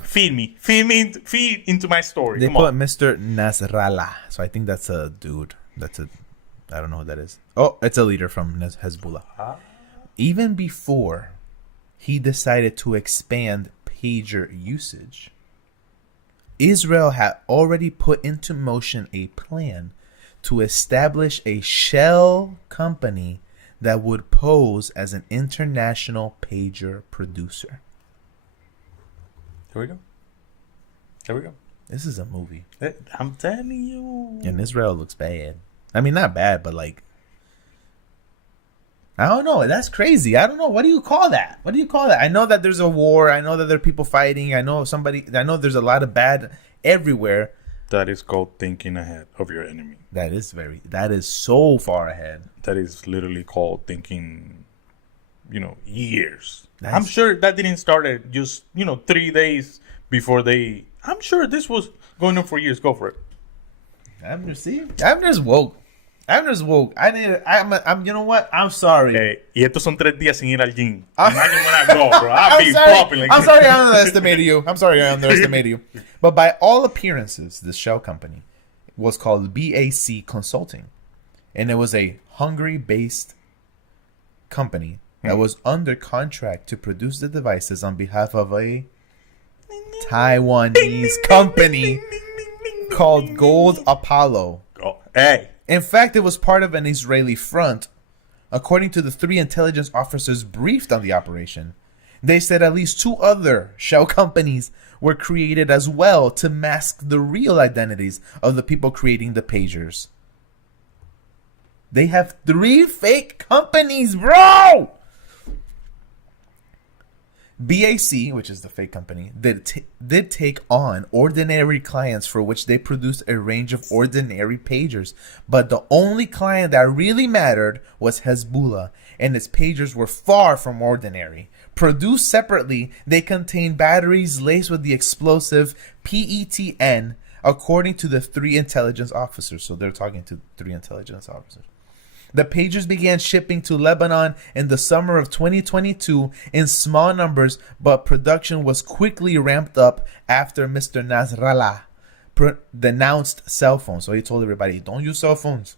Feed into my story. They put Mr. Nasrallah. So I think that's a dude. I don't know who that is. Oh, it's a leader from Hezbollah. Even before he decided to expand pager usage, Israel had already put into motion a plan to establish a shell company that would pose as an international pager producer. Here we go. This is a movie. I'm telling you. And Israel looks bad. I mean, not bad, but like, I don't know. That's crazy. I don't know. What do you call that? I know that there's a war. I know that there are people fighting. I know there's a lot of bad everywhere. That is called thinking ahead of your enemy. That is so far ahead. That is literally called thinking, years. I'm sure that didn't start at just, 3 days before I'm sure this was going on for years. Go for it. I'm just woke. You know what? I'm sorry. Hey, y estos son 3 días sin ir al gym. Imagine when I go, bro. I'll be popping like I'm sorry I underestimated you. But by all appearances, this shell company was called BAC Consulting. And it was a Hungary-based company that was under contract to produce the devices on behalf of a Taiwanese company called Gold Apollo. Oh, hey. In fact, it was part of an Israeli front. According to the 3 intelligence officers briefed on the operation, they said at least 2 other shell companies were created as well to mask the real identities of the people creating the pagers. They have 3 fake companies, bro! BAC, which is the fake company, did take on ordinary clients for which they produced a range of ordinary pagers. But the only client that really mattered was Hezbollah, and its pagers were far from ordinary. Produced separately, they contained batteries laced with the explosive PETN, according to the 3 intelligence officers. So they're talking to 3 intelligence officers. The pagers began shipping to Lebanon in the summer of 2022 in small numbers, but production was quickly ramped up after Mr. Nasrallah denounced cell phones. So he told everybody, don't use cell phones.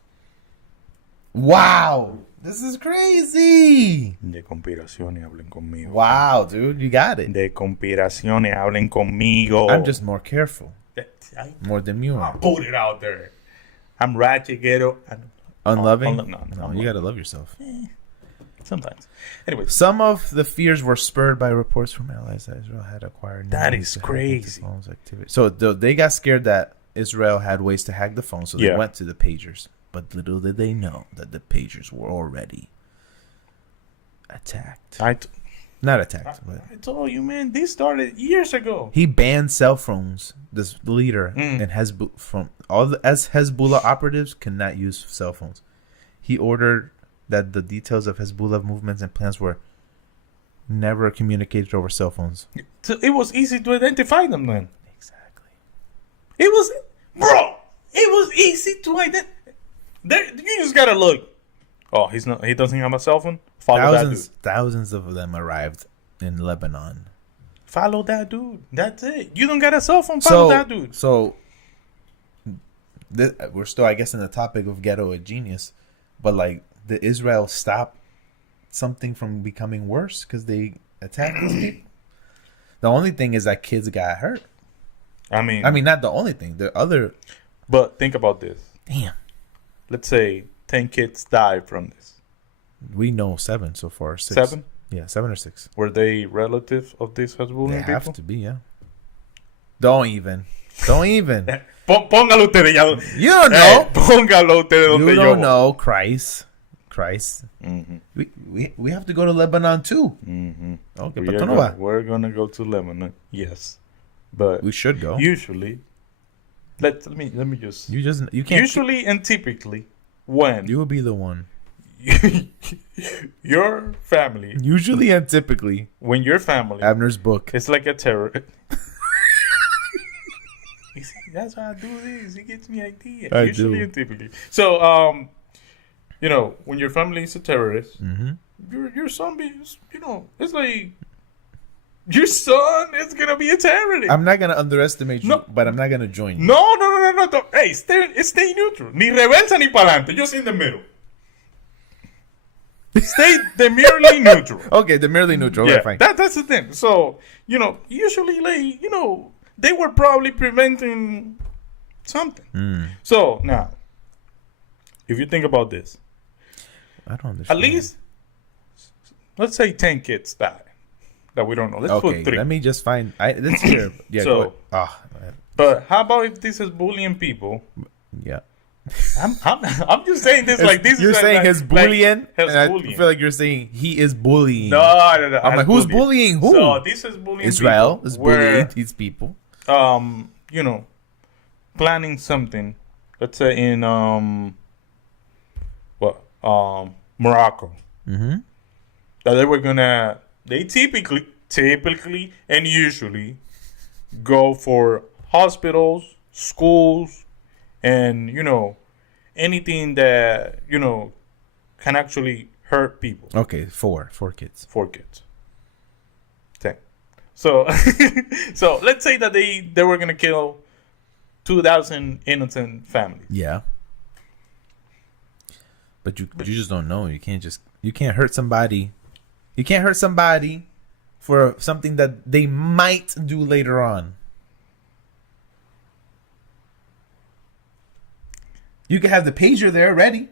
Wow. This is crazy. De conspiraciones hablen conmigo. Wow, dude. You got it. De conspiraciones hablen conmigo. I'm just more careful. More demure. I'll put it out there. I'm ratchet, ghetto, and unloving? No, you gotta love yourself. Sometimes. Anyway, some of the fears were spurred by reports from allies that Israel had acquired. That is crazy. So they got scared that Israel had ways to hack the phone, so they went to the pagers. But little did they know that the pagers were already attacked. Not attacked. I told you, man. This started years ago. He banned cell phones. This leader and Hezbollah operatives cannot use cell phones. He ordered that the details of Hezbollah movements and plans were never communicated over cell phones. So it was easy to identify them then. Exactly. It was easy to identify. You just gotta look. Oh, he doesn't have a cell phone? Follow that dude. Thousands of them arrived in Lebanon. Follow that dude. That's it. You don't got a cell phone, follow that dude. So, we're still, I guess, in the topic of ghetto and genius. But, like, did Israel stop something from becoming worse because they attacked these people? The only thing is that kids got hurt. I mean, not the only thing. The other... But think about this. Damn. Let's say 10 kids died from this. We know 7 so far. 6. 7? Yeah, 7 or 6. Were they relatives of these Hezbollah people? They have to be, yeah. Don't even. Póngalo ustedes ya. You don't know. Póngalo ustedes donde you yo. don't know. Christ. Mm-hmm. We have to go to Lebanon too. Mm-hmm. Okay, but tú no vas. We're gonna go to Lebanon. Yes, but we should go. Usually, let me just. You can't. Usually and typically, when you will be the one. Your family. Usually and typically. When your family. Abner's book. It's like a terror. You see, that's why I do this. It gets me ideas. Usually and typically. So, when your family is a terrorist, your son is, it's like your son is gonna be a terrorist. I'm not gonna underestimate you, but I'm not gonna join you. No. Hey, stay neutral. Ni reversa ni pa'lante. Just in the middle. Stay demurely neutral. Okay, demurely neutral. Yeah, fine. That's the thing. So, usually, like, they were probably preventing something. So, now, if you think about this, I don't understand. at least, let's say 10 kids died that we don't know. Let's put 3. Let me just find. Let's hear. Yeah, so, but how about if this is bullying people? Yeah. I'm just saying this like this. You're saying his bullying, and I feel like you're saying he is bullying. No. I'm like, who's bullying who? So this is bullying. Israel is bullying these people. Planning something. Let's say in Morocco. Mm-hmm. That they typically and usually go for hospitals, schools. And, anything that, can actually hurt people. Okay, 4 kids. 4 kids. 10. So, so let's say that they were going to kill 2,000 innocent families. Yeah. But you just don't know. You can't hurt somebody. You can't hurt somebody for something that they might do later on. You can have the pager there ready.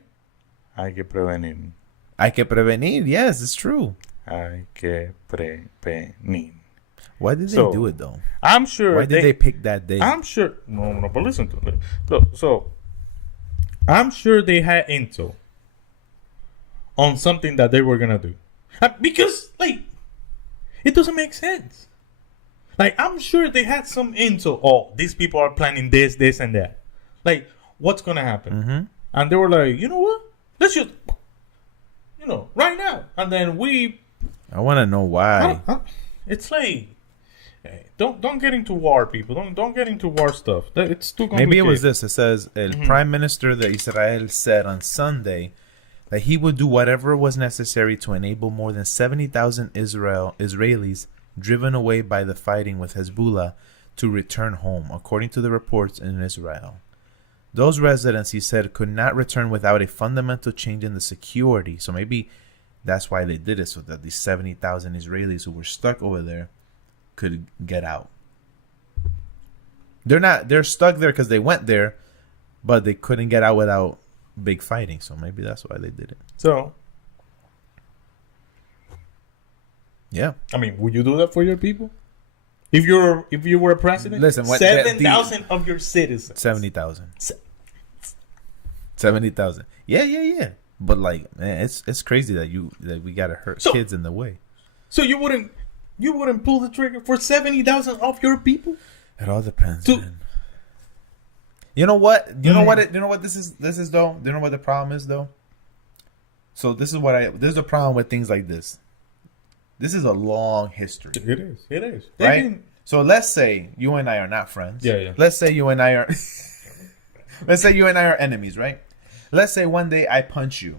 Hay que prevenir. Hay que prevenir. Yes, it's true. Hay que prevenir. Why did they do it though? I'm sure. Why did they pick that day? I'm sure. No. But listen to it. Look, so I'm sure they had intel on something that they were gonna do, because it doesn't make sense. Like, I'm sure they had some intel. Oh, these people are planning this, and that. Like, what's gonna happen? Mm-hmm. And they were like, you know what? Let's just, right now. And then I want to know why. It's like, don't get into war, people. Don't get into war stuff. It's too complicated. Maybe it was this. It says, El Prime Minister of Israel said on Sunday that he would do whatever was necessary to enable more than 70,000 Israelis driven away by the fighting with Hezbollah to return home, according to the reports in Israel. Those residents, he said, could not return without a fundamental change in the security. So maybe that's why they did it, so that these 70,000 Israelis who were stuck over there could get out. They're stuck there because they went there, but they couldn't get out without big fighting. So maybe that's why they did it. So, yeah. I mean, would you do that for your people? If you were a president? Listen, 7,000 of your citizens. 70,000. 70,000. Yeah. But man, it's crazy that we gotta hurt kids in the way. So you wouldn't pull the trigger for 70,000 of your people? It all depends, man. You know what? You know what this is though? You know what the problem is though? So this is a problem with things like this. This is a long history. It is. It is. Right? So let's say you and I are not friends. Yeah. Let's say you and I are let's say you and I are enemies, right? Let's say one day I punch you.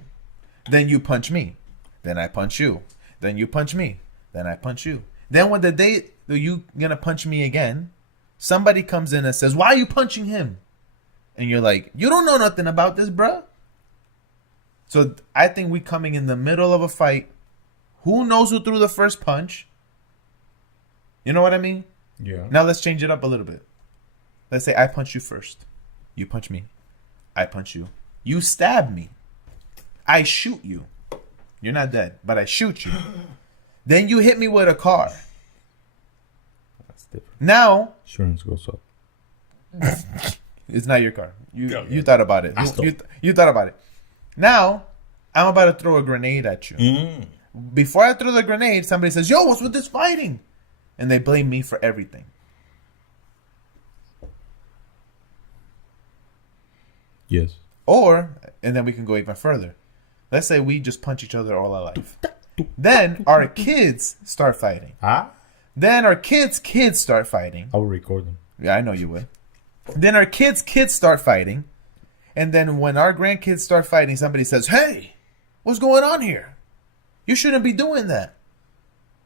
Then you punch me. Then I punch you. Then you punch me. Then I punch you. Then when the day you gonna punch me again, somebody comes in and says, "Why are you punching him?" And you're like, "You don't know nothing about this, bruh." So I think we coming in the middle of a fight. Who knows who threw the first punch? You know what I mean? Yeah. Now let's change it up a little bit. Let's say I punch you first. You punch me. I punch you. You stab me. I shoot you. You're not dead, but I shoot you. Then you hit me with a car. That's different. Now Insurance goes up. it's not your car. You thought about it. You thought about it. Now I'm about to throw a grenade at you. Before I throw the grenade, somebody says, "Yo, what's with this fighting?" And they blame me for everything. Yes. And then we can go even further. Let's say we just punch each other all our life. Then our kids start fighting. Huh? Then our kids' kids start fighting. I will record them. Yeah, I know you would. Then our kids' kids start fighting. And then when our grandkids start fighting, somebody says, "Hey, what's going on here? You shouldn't be doing that.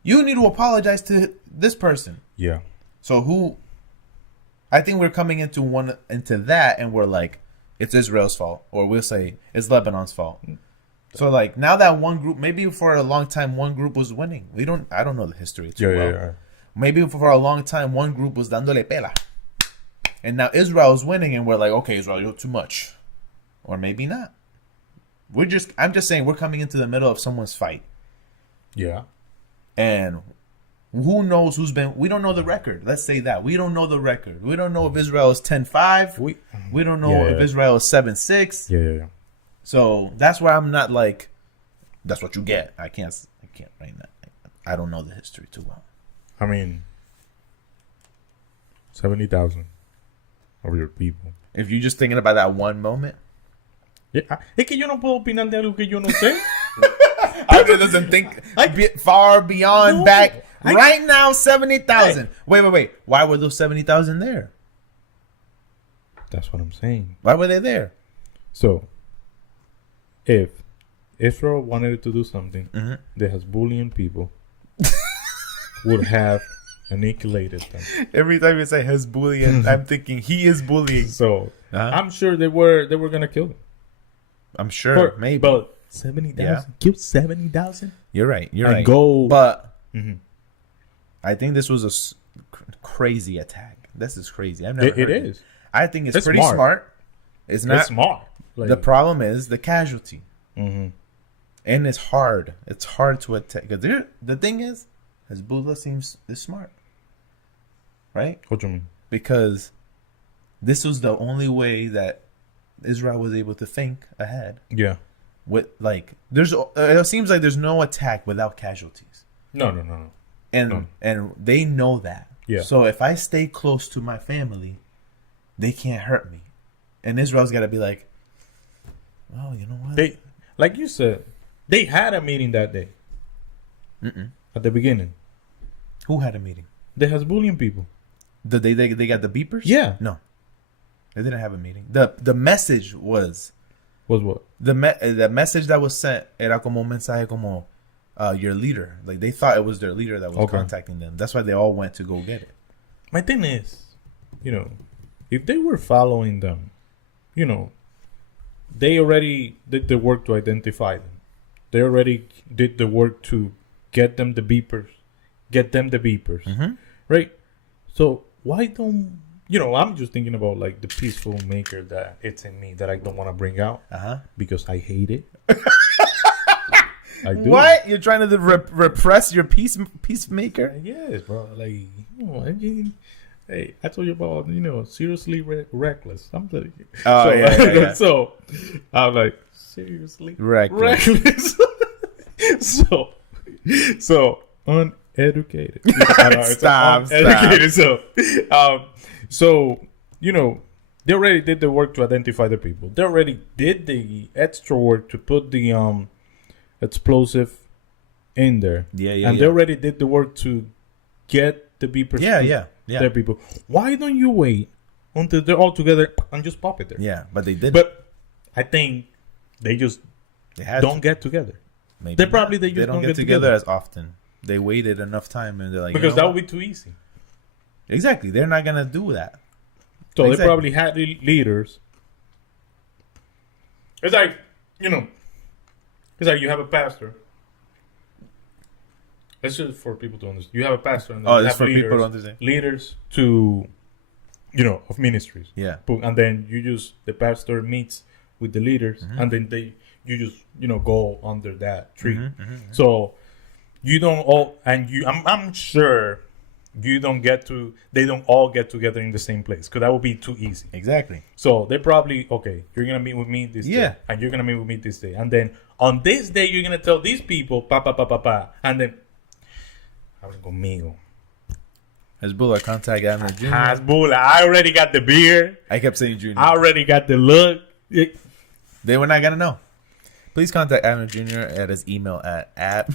You need to apologize to this person." Yeah. So I think we're coming into that, and we're like, it's Israel's fault, or we'll say it's Lebanon's fault. So like now that one group, maybe for a long time one group was winning. I don't know the history too well. Yeah. Maybe for a long time one group was dándole pela, and now Israel is winning, and we're like, okay, Israel, you're too much, or maybe not. I'm just saying we're coming into the middle of someone's fight. Yeah. And who knows we don't know the record. Let's say that. We don't know the record. We don't know if Israel is 10-5. We don't know if Israel is 7-6. Yeah. So that's why I'm not like, that's what you get. I can't right now. I don't know the history too well. I mean, 70,000 of your people. If you're just thinking about that one moment. Yeah. Es que yo no puedo opinar de algo que yo no sé. Abner doesn't think far beyond back. Right now, 70,000. Wait. Why were those 70,000 there? That's what I'm saying. Why were they there? So, if Israel wanted to do something that has bullying people, would have annihilated them. Every time you say his bullying, I'm thinking he is bullying. So, I'm sure they were gonna kill them. I'm sure, maybe. But 70,000? Kill 70,000? You're right. Go. But I think this was a crazy attack. This is crazy. I've never heard it is. I think it's pretty smart. It's not smart. Like, the problem is the casualty. And it's hard. It's hard to attack. The thing is, Hezbollah is smart. Right? What do you mean? Because this was the only way that Israel was able to think ahead. Yeah. With it seems like there's no attack without casualties. No. And they know that. Yeah. So if I stay close to my family, they can't hurt me. And Israel's got to be like, well, you know what? Like you said, they had a meeting that day. At the beginning. Who had a meeting? The Hezbollah people. They got the beepers? Yeah. No. They didn't have a meeting. The message was what? The message that was sent era como un mensaje como your leader. Like they thought it was their leader that was contacting them. That's why they all went to go get it. My thing is, if they were following them, they already did the work to identify them. They already did the work to get them the beepers. Right? So why don't I'm just thinking about like the peaceful maker that it's in me that I don't want to bring out because I hate it. I do. What? You're trying to repress your peacemaker? Yes, bro. Like, hey, I told you about seriously reckless. I'm telling you. Oh, yeah. So I'm like seriously reckless. so uneducated. Stop. So, they already did the work to identify the people. They already did the extra work to put the explosive in there. And they already did the work to get the beepers. Their people. Why don't you wait until they're all together and just pop it there? Yeah, but they did. But I think they don't get together. Maybe they don't get together as often. They waited enough time and they're like, because that would be too easy. Exactly, they're not gonna do that. So they probably had leaders. It's like you have a pastor. It's just for people to understand. You have a pastor, and then you have for leaders, people to understand. Leaders to, of ministries. Yeah, and then the pastor meets with the leaders, and then you just go under that tree. So you don't all, and I'm sure they don't all get together in the same place because that would be too easy. Exactly. So they probably, you're gonna meet with me this day, and you're gonna meet with me this day, and then on this day you're gonna tell these people and then hablen conmigo. Hezbollah, contact Abner Jr. Hezbollah, I already got the beer. I kept saying Jr. I already got the look. They were not gonna know. Please contact Abner Jr. at his email at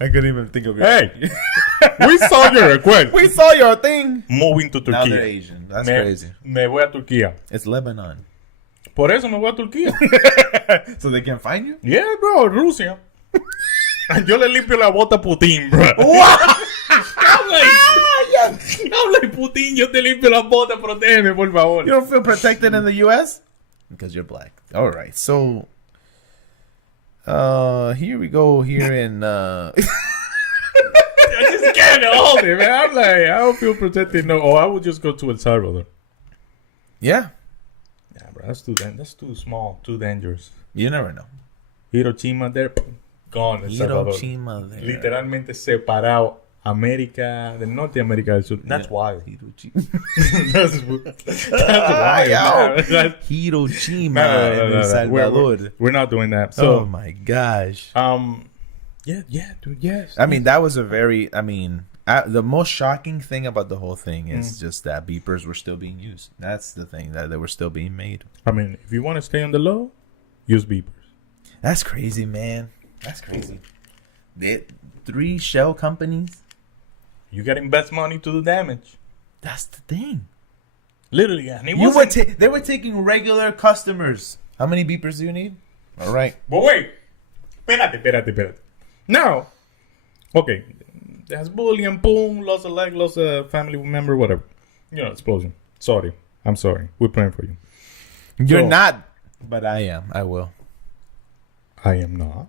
I couldn't even think of it. Hey, we saw your request. We saw your thing. Moving to Turkey. Now they're Asian. That's crazy. Me voy a Turquía. It's Lebanon. Por eso me voy a Turquía. So they can find you? Yeah, bro. Rusia. Yo le limpio la bota a Putin, bro. What? Habla Putin, yo te limpio la bota, protégeme, por favor. You don't feel protected in the U.S.? Because you're black. All right. So, here we go. Here in... I just can't hold it, man. I'm like, I don't feel protected. No, I would just go to El Salvador. Yeah. Yeah, bro. That's too small. Too dangerous. You never know. Hiroshima there. Gone. El Salvador. Hiroshima there. Literalmente separado. América del Norte y América del Sur. That's wild. that's wild. Hiroshima and El Salvador. We're not doing that. So, oh my gosh. Yeah, dude, yes. I mean, that was the most shocking thing about the whole thing is just that beepers were still being used. That's the thing, that they were still being made. I mean, if you want to stay on the low, use beepers. That's crazy, man. That's crazy. 3 shell companies. You got to invest money to do damage. That's the thing. Literally, and they were taking regular customers. How many beepers do you need? All right. But wait. Espérate. Now, okay. There's bullying, boom, lost a leg, lost a family member, whatever. Explosion. Sorry. I'm sorry. We're praying for you. You're not, but I am. I will. I am not.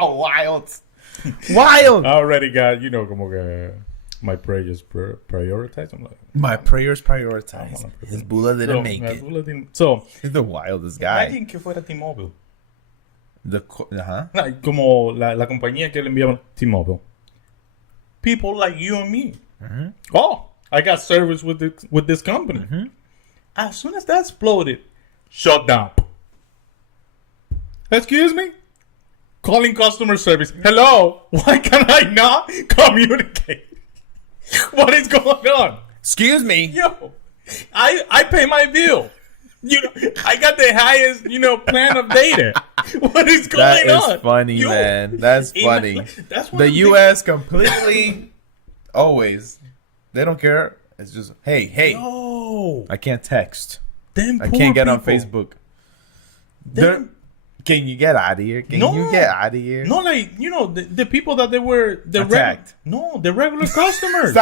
Oh, wild. Wild. I already got, como que my prayers prioritized. I'm like, my prayers prioritized. Hezbollah didn't make it. So, he's the wildest guy. Imagine que fuera T-Mobile. Como la compañía que le enviaban T-Mobile. People like you and me. Mm-hmm. Oh, I got service with this company. Mm-hmm. As soon as that exploded, shut down. Excuse me? Calling customer service. Hello? Why can I not communicate? What is going on? Excuse me. Yo, I pay my bill. I got the highest, plan of data. What is going on? That is funny, man. That's funny. The U.S. completely, always, they don't care. It's just, hey. No. I can't text. I can't get on Facebook. Can you get out of here? Can you get out of here? No, like, the people that they were... attacked. The regular customers.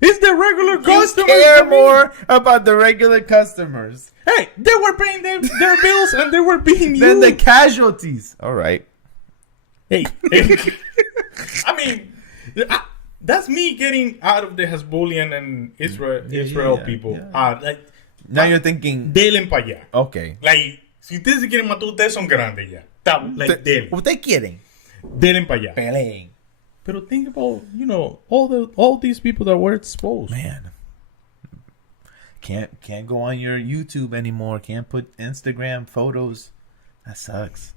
It's the regular customers. You care more about the regular customers. Hey, they were paying their bills and they were being used. Then the casualties. All right. Hey. I mean, that's me getting out of the Hezbollah and Israel people. Yeah. Now you're thinking... Delen para allá. Okay. Like... Si ustedes se quieren matar, ustedes son grandes ya. Ustedes quieren. Delen para allá. Peleen. Pero think about, all these people that were exposed. Man. Can't go on your YouTube anymore. Can't put Instagram photos. That sucks.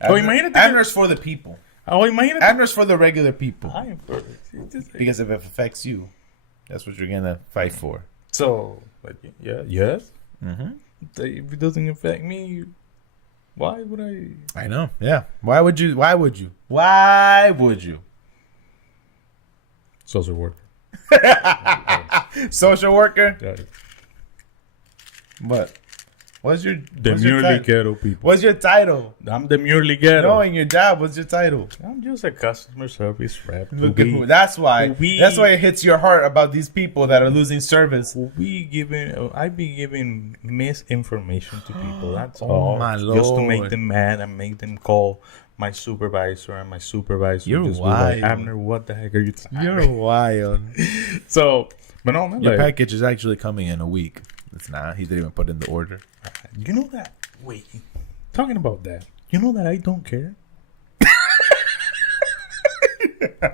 Abner's for the people. Abner's for the regular people. I am for it. Because if it affects you. That's what you're gonna fight for. So, like, yeah, yes. Mm-hmm. If it doesn't affect me, why would I? I know. Yeah. Why would you? Why would you? Why would you? Social worker. Social worker. Yeah. What? What's your Demurely ghetto people. What's your title? I'm demurely ghetto. No, in your job, what's your title? I'm just a customer service rep. Look at who. That's why. That's why it hits your heart about these people that are losing service. I be giving misinformation to people. That's Oh, all. my Just to make Lord. them mad and make them call my supervisor, and my supervisor You're just wild. be like, Abner, what the heck are you talking You're wild. So, but no, man. Your Like, package is actually coming in a week. It's not. He didn't even put in the order. you know that? Wait, talking about that. You know that I don't care.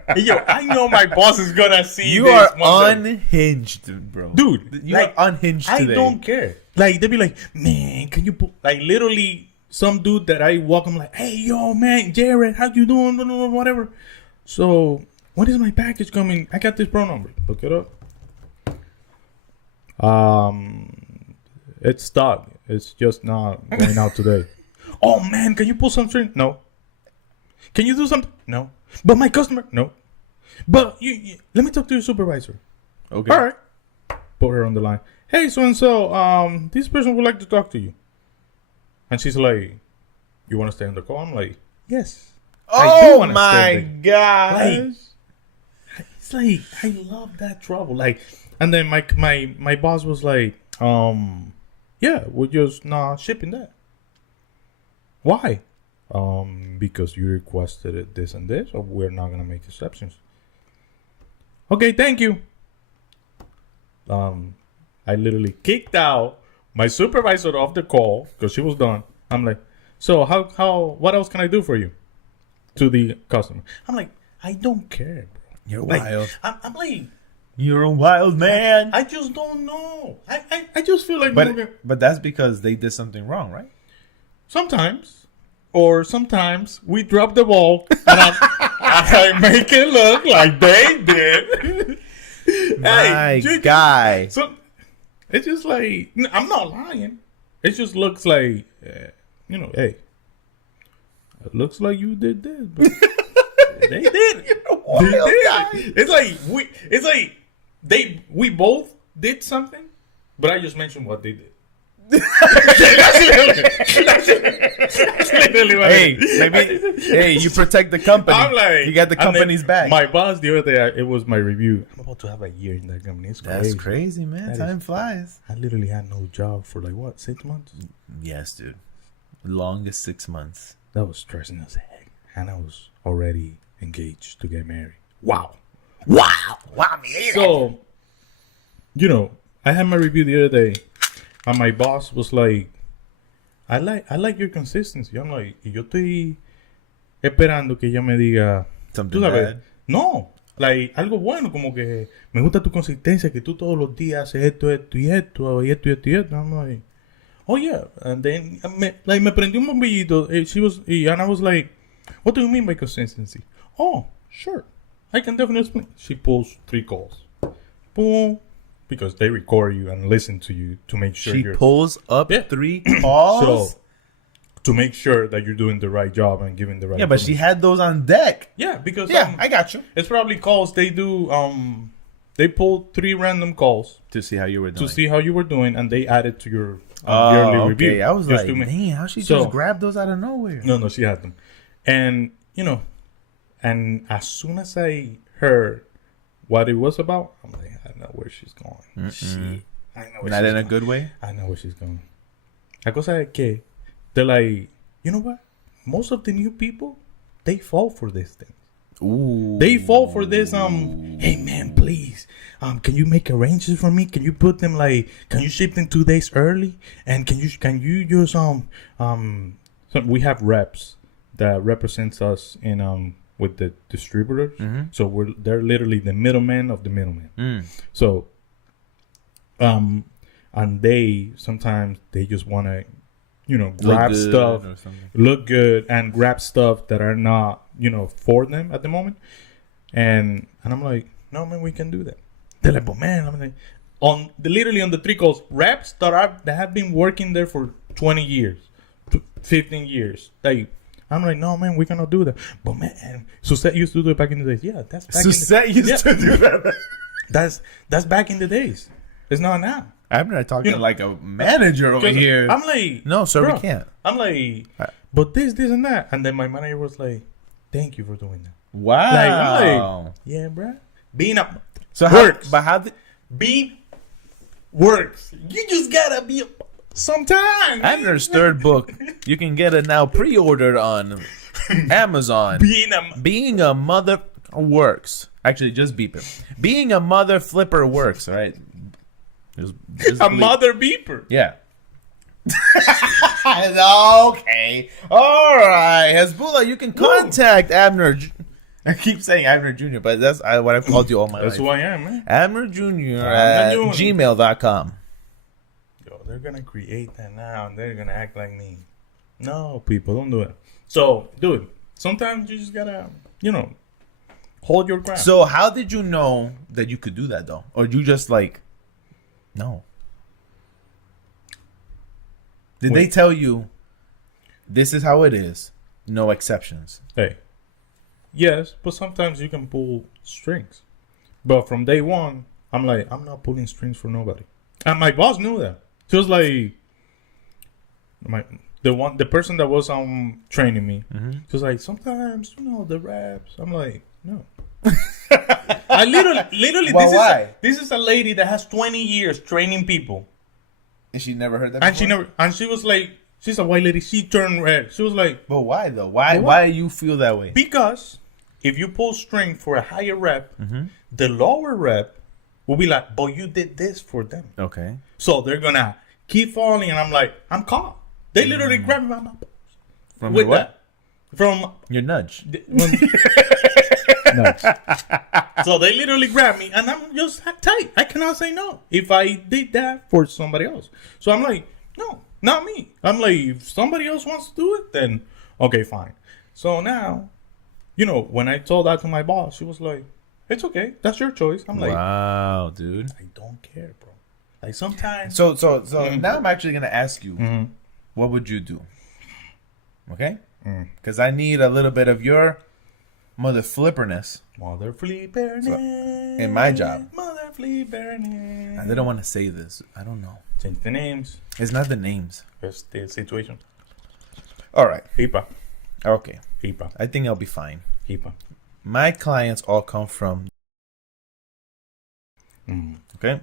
Hey, yo, I know my boss is gonna see You this are one day. unhinged, bro. Dude, You like, are unhinged I today. don't care. Like, they be like, man, can you put, like, literally some dude that I welcome, like, hey, yo, man, Jared, how you doing? Blah, blah, blah, whatever. So, when is my package coming? I got this pro number. Look it up. It's stuck. It's just not going out today. Oh, man, can you pull some string? No. Can you do something? No. But my customer? No. But you let me talk to your supervisor. Okay. All right. Put her on the line. Hey, so-and-so, this person would like to talk to you. And she's like, you want to stay on the call? I'm like, yes. I do Oh wanna my stay there. gosh. It's like, I love that trouble. Like, and then my boss was like, yeah, we're just not shipping that. Why? Because you requested it this and this, or we're not gonna make exceptions. Okay, thank you. I literally kicked out my supervisor off the call because she was done. I'm like, so what else can I do for you? To the customer. I'm like, I don't care, bro. You're Like, wild. I'm like, You're a wild man. I just don't know. I just feel like moving. But that's because they did something wrong, right? Sometimes, or sometimes we drop the ball and I make it look like they did. My guy. So it's just like, I'm not lying. It just looks like, hey, it looks like you did this, but they did. They did. It's like we both did something, but I just mentioned what they did. That's literally what you protect the company. I'm like, you got the company's back. My boss the other day, it was my review. I'm about to have a year in that company. It's That's crazy, man. Time flies. I literally had no job for 6 months. Yes, dude. Longest 6 months. That was stressing as heck, and I was already engaged to get married. Wow. So, I had my review the other day, and my boss was like, I like your consistency. I'm like, y yo estoy esperando que ella me diga, Something tú sabes, bad. no, algo bueno, como que me gusta tu consistencia, que tú todos los días haces esto y esto. I'm like, oh yeah. And then me prendió un bombillito. And I was like, what do you mean by consistency? Oh, sure, I can definitely explain. She pulls 3 calls. Boom. Because they record you and listen to you to make sure She pulls up 3 calls. So, to make sure that you're doing the right job and giving the right. Yeah, but she had those on deck. Yeah, because I got you. it's probably calls they do. They pulled 3 random calls To see how you were doing. and they added to your Oh, yearly okay. review. I was Just like, to make- dang, how she So- just grabbed those out of nowhere? No, she had them, and and as soon as I heard what it was about, I'm like, I know where she's going. Shit, I know where Not she's in a going. good way? I know where she's going. La cosa es que they're like, you know what? Most of the new people, they fall for this thing. Ooh. They fall for this. Hey man, please. Can you make arrangements for me? Can you put them can you ship them 2 days early? And can you use so we have reps that represents us in with the distributors. Mm-hmm. So they're literally the middleman of the middleman. So and they sometimes they just want to grab stuff, look good, and grab stuff that are not for them at the moment. And I'm like, no man, we can do that. They're like, but man, I'm like, literally on the 3 calls, reps that have been working there for 20 years, 15 years. Like, I'm like, no, man, we cannot do that. But man, Suzette used to do it back in the days. Yeah, that's back Suzette used to do that. That's back in the days. It's not now. Abner talking like a manager over here. I'm like, no, sir, bro, we can't. I'm like, but this, and that. And then my manager was like, thank you for doing that. Wow. Like, I'm like, yeah, bro. Being up. So works. Being works. You just gotta be sometimes. Abner's third book, you can get it now pre-ordered on Amazon. Being a mother works. Actually, just beep it. Being a mother flipper works, all right? Just a mother beeper. Yeah. Okay. All right. Hezbollah, you can contact Abner. I keep saying Abner Jr., but that's what I've called you all my life. That's who I am, man. Abner Jr. at gmail.com. Yo, they're going to create that now, and they're going to act like me. No, people, don't do it. So, dude, sometimes you just got to, hold your ground. So, how did you know that you could do that, though? Or you just like... No. Did they tell you this is how it is? No exceptions. Hey. Yes, but sometimes you can pull strings. But from day one, I'm like, I'm not pulling strings for nobody. And my boss knew that. She was like, the person that was training me. Mm-hmm. She was like, sometimes, the raps. I'm like, no. I literally well, why? This is a lady that has 20 years training people. And she never heard that before? And she was like, she's a white lady. She turned red. She was like, but why though? Why do you feel that way? Because if you pull string for a higher rep, the lower rep will be like, but you did this for them. Okay. So they're gonna keep falling, and I'm like, I'm caught. They literally grab me by my balls. From with what? From your nudge. Nudge. So they literally grab me, and I'm just tight. I cannot say no if I did that for somebody else. So I'm like, no, not me. I'm like, if somebody else wants to do it, then okay, fine. So now, when I told that to my boss, she was like, it's okay. That's your choice. I'm like, wow, dude. I don't care, bro. Like sometimes. So now I'm actually going to ask you, what would you do? Okay? Because I need a little bit of your mother flipperness. Mother flipperness. In my job. Mother flipperness. They don't want to say this. I don't know. Change the names. It's not the names. It's the situation. All right. Hipa. Okay. Hipa. I think I'll be fine. Hipa. My clients all come from... Okay?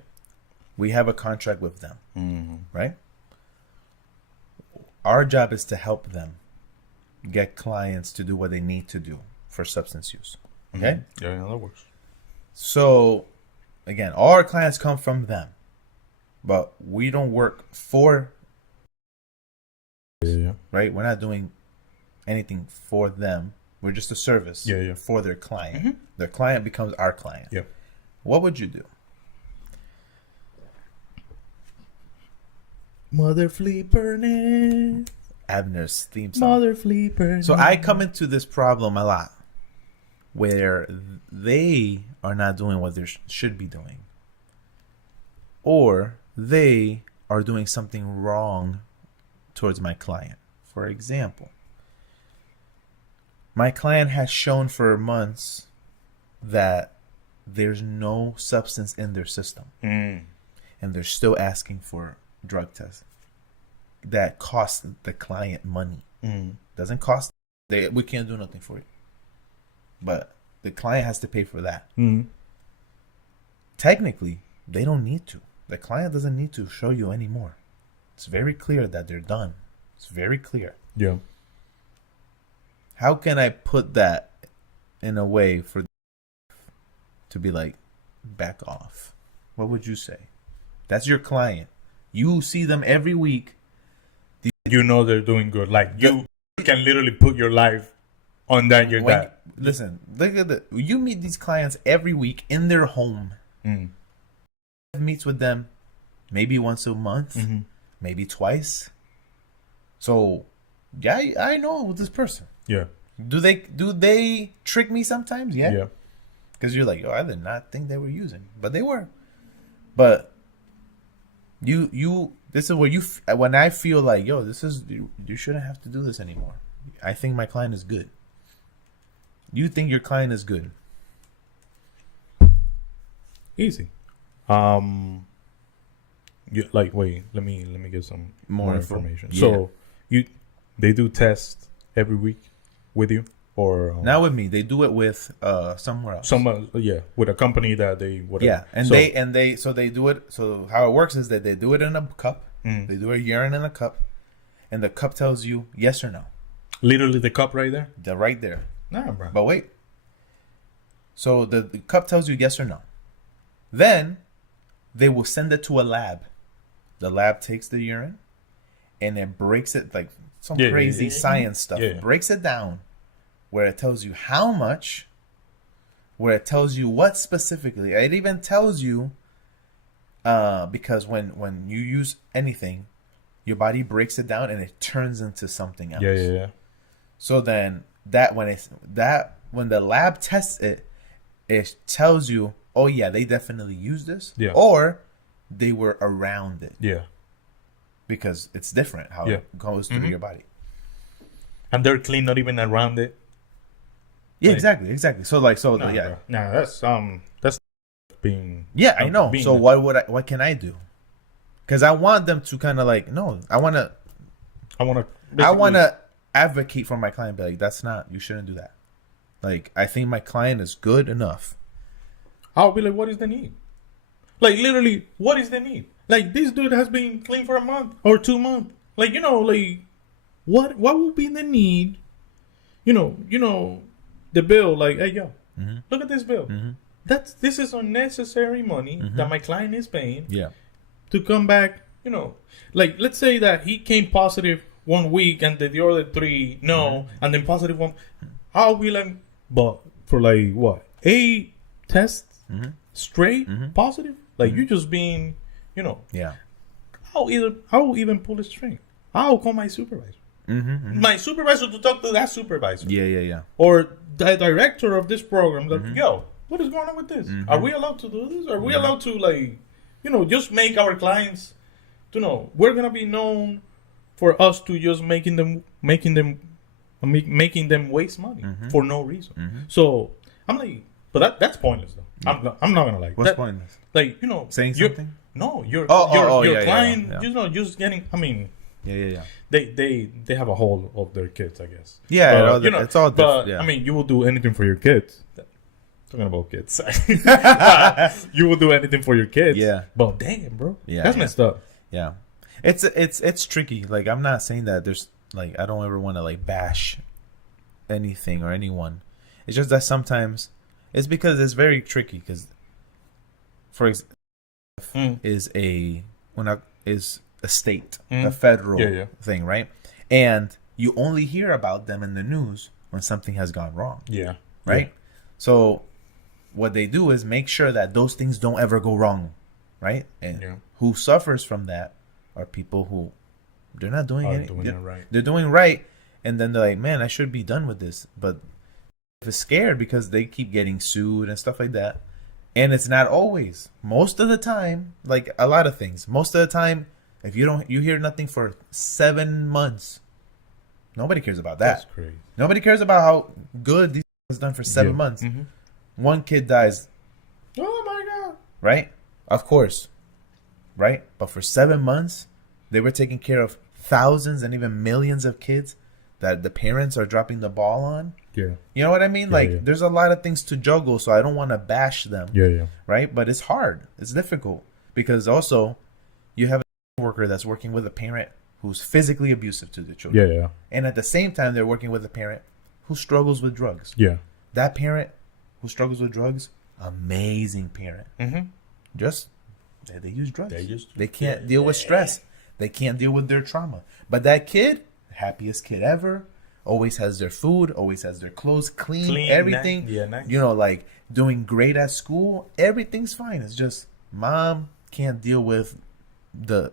We have a contract with them. Right? Our job is to help them get clients to do what they need to do for substance use. Okay? Yeah, that works. So, again, all our clients come from them. But we don't work for... Yeah. Right? We're not doing anything for them. We're just a service for their client. Their client becomes our client. Yep. What would you do? Mother flipperness. Abner's theme song. Mother flipperness. So I come into this problem a lot where they are not doing what they should be doing. Or they are doing something wrong towards my client. For example, my client has shown for months that there's no substance in their system. And they're still asking for drug tests. That costs the client money. Doesn't cost. We can't do nothing for it. But the client has to pay for that. Technically, they don't need to. The client doesn't need to show you anymore. It's very clear that they're done. It's very clear. Yeah. How can I put that in a way for to be like, back off? What would you say? That's your client. You see them every week. You know they're doing good. Like, you can literally put your life on that. Listen, look at you meet these clients every week in their home. Meets with them maybe once a month, maybe twice. So, yeah, I know this person. Yeah. Do they trick me sometimes? Yeah. Because you're like, yo, I did not think they were using, but they were. But this is where when I feel like, yo, this is, you shouldn't have to do this anymore. I think my client is good. You think your client is good. Easy. Wait, let me get some more information. Yeah. So they do tests every week with you, or not with me. They do it with somewhere else. With a company that they whatever. Yeah, and they do it. So how it works is that they do it in a cup. They do a urine in a cup, and the cup tells you yes or no. Literally, the cup right there. They're right there. Nah, bro. But wait. So the cup tells you yes or no. Then they will send it to a lab. The lab takes the urine and it breaks it like some crazy science stuff. Yeah. Breaks it down where it tells you how much, where it tells you what specifically. It even tells you because when you use anything, your body breaks it down and it turns into something else. Yeah. So then when the lab tests it, it tells you, oh yeah, they definitely use this. Yeah. Or they were around it. Yeah. Because it's different how it goes through your body. And they're clean, not even around it. Yeah, exactly. So yeah. Bro. Nah, that's being. Yeah, I know. So what can I do? Because I want them to kind of like, no, I want to advocate for my client. Be like, you shouldn't do that. Like, I think my client is good enough. I'll be like, what is the need? Like, literally, what is the need? Like, this dude has been clean for a month or 2 months. Like, what would be the need? The bill, like, hey, yo, look at this bill. This is unnecessary money that my client is paying. Yeah. To come back, like, let's say that he came positive 1 week and the other 3 no, and then positive 1. I'll be like, but for like what? 8 tests straight positive? Like, you just being, Yeah. I'll even pull a string. I'll call my supervisor. My supervisor to talk to that supervisor. Yeah. Or the director of this program. Like, yo, what is going on with this? Are we allowed to do this? Are we allowed to, like, just make our clients, we're going to be known for us to just making them waste money for no reason. So I'm like, but that's pointless though. I'm not gonna like. What's pointless? Like, saying something. No, your yeah, client, yeah. Just getting. I mean, yeah. They have a hold of their kids, I guess. Yeah, it's all. But yeah. I mean, you will do anything for your kids. Talking about kids, you will do anything for your kids. Yeah. But damn, bro, yeah, that's messed up. Yeah, it's tricky. Like, I'm not saying that there's like, I don't ever want to like bash anything or anyone. It's just that sometimes it's because it's very tricky. Because, for example, is a state, a federal thing, right? And you only hear about them in the news when something has gone wrong. Yeah. Right. Yeah. So what they do is make sure that those things don't ever go wrong, right? And who suffers from that are people who they're not doing anything. Right. They're doing right, and then they're like, man, I should be done with this. But they're scared because they keep getting sued and stuff like that. And it's not always. Most of the time, like a lot of things, most of the time, if you hear nothing for 7 months, nobody cares about that. That's crazy. Nobody cares about how good these was done for 7 months. One kid dies. Oh my God. Right? Of course. Right? But for 7 months, they were taking care of thousands and even millions of kids that the parents are dropping the ball on. Yeah. You know what I mean? There's a lot of things to juggle, so I don't want to bash them. Yeah. Right? But it's hard. It's difficult. Because also, you have a worker that's working with a parent who's physically abusive to the children. Yeah. And at the same time, they're working with a parent who struggles with drugs. Yeah. That parent who struggles with drugs, amazing parent. Just, they use drugs. They can't deal with stress. They can't deal with their trauma. But that kid, happiest kid ever, always has their food, always has their clothes clean everything. Nice. Like doing great at school. Everything's fine. It's just mom can't deal with the,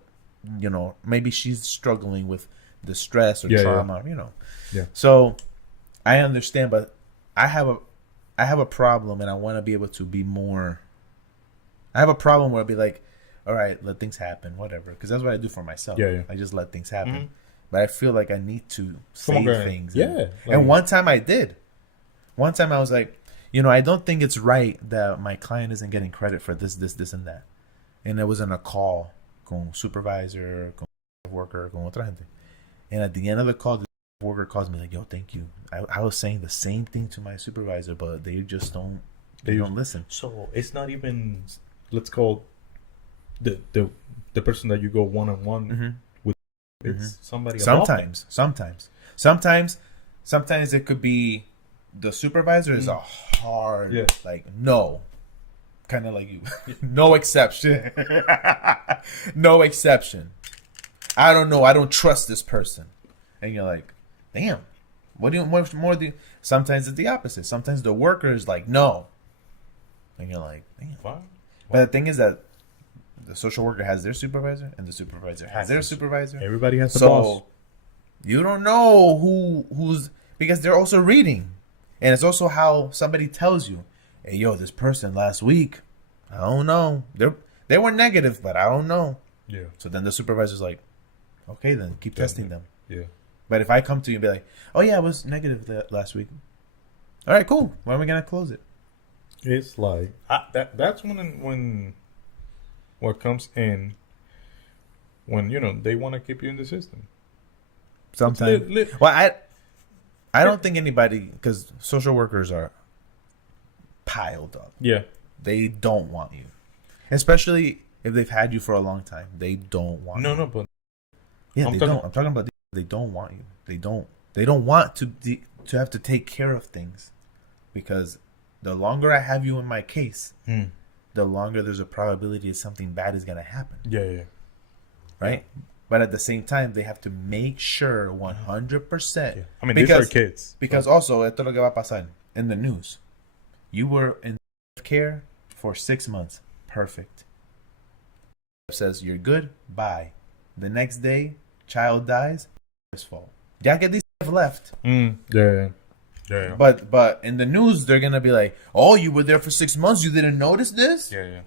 maybe she's struggling with the stress or trauma, Yeah. So I understand, but I have I have a problem and I want to be able to be more. I have a problem where I'll be like, all right, let things happen, whatever. Because that's what I do for myself. Yeah. I just let things happen. But I feel like I need to say things. Yeah. And one time I did. One time I was like, I don't think it's right that my client isn't getting credit for this, and that. And it was in a call con supervisor, con worker, con otra gente. And at the end of the call, the worker calls me like, yo, thank you. I was saying the same thing to my supervisor, but they just don't listen. So it's not even, let's call the person that you go one-on-one with. It's somebody Sometimes it could be the supervisor is a hard, like, no. Kind of like you. No exception. No exception. I don't know. I don't trust this person. And you're like, damn. What more do you? Sometimes it's the opposite. Sometimes the worker is like, no. And you're like, damn. What? But the thing is that the social worker has their supervisor and the supervisor has their supervisor. Everybody has a boss. You don't know who's, because they're also reading. And it's also how somebody tells you, hey, yo, this person last week, I don't know. They were negative, but I don't know. Yeah. So then the supervisor's like, okay, then keep testing them. Yeah. But if I come to you and be like, oh, yeah, I was negative last week. All right, cool. When are we going to close it? It's like, that's when what comes in, when, they want to keep you in the system. Sometimes. Well, I don't think anybody, because social workers are piled up. Yeah. They don't want you. Especially if they've had you for a long time. They don't want you. No, but... Yeah, they don't. I'm talking about they don't want you. They don't want to have to take care of things. Because the longer I have you in my case, the longer there's a probability that something bad is going to happen. Yeah. Right? Yeah. But at the same time, they have to make sure 100%. Yeah. I mean, these are kids. Because also, esto es lo que va a pasar in the news. You were in care for 6 months. Perfect. Says you're good. Bye. The next day, child dies. His fault. Ya que these have left. Yeah. But in the news, they're gonna be like, "Oh, you were there for 6 months. You didn't notice this." Yeah.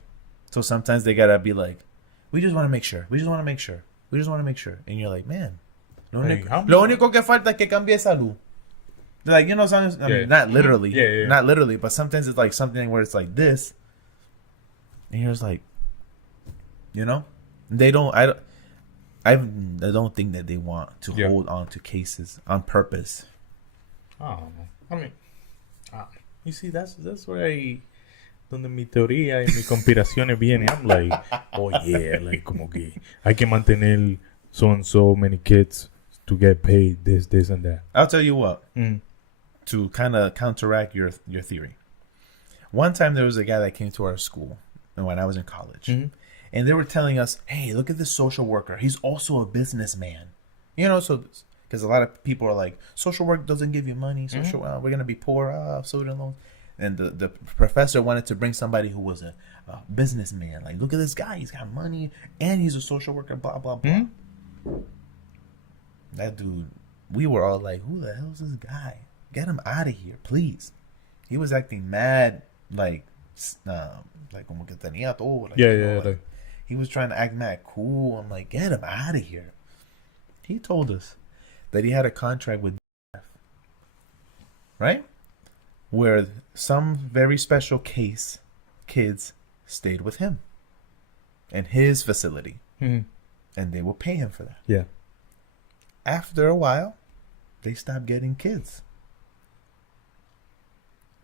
So sometimes they gotta be like, "We just want to make sure. We just want to make sure. We just want to make sure." And you're like, "Man, lo único que falta es que cambie salud." They're like, sometimes, I mean, not literally, not literally, but sometimes it's like something where it's like this, and you're just like, they don't. I don't think that they want to hold on to cases on purpose. Oh, I mean, you see, that's where donde mi teoría y mi conspiraciones vienen. I'm like, oh yeah, like como que hay que mantener so many kids to get paid this and that. I'll tell you what. To kind of counteract your theory. One time there was a guy that came to our school when I was in college. And they were telling us, hey, look at this social worker. He's also a businessman. So because a lot of people are like, social work doesn't give you money. We're going to be poor. Student loans. And the professor wanted to bring somebody who was a businessman. Like, look at this guy. He's got money and he's a social worker, blah, blah, blah. That dude, we were all like, who the hell is this guy? Get him out of here, please. He was acting mad, like como que tenía todo. Like, he was trying to act mad cool. I'm like, get him out of here. He told us that he had a contract with right? Where some very special case kids stayed with him in his facility. And they will pay him for that. Yeah. After a while, they stopped getting kids.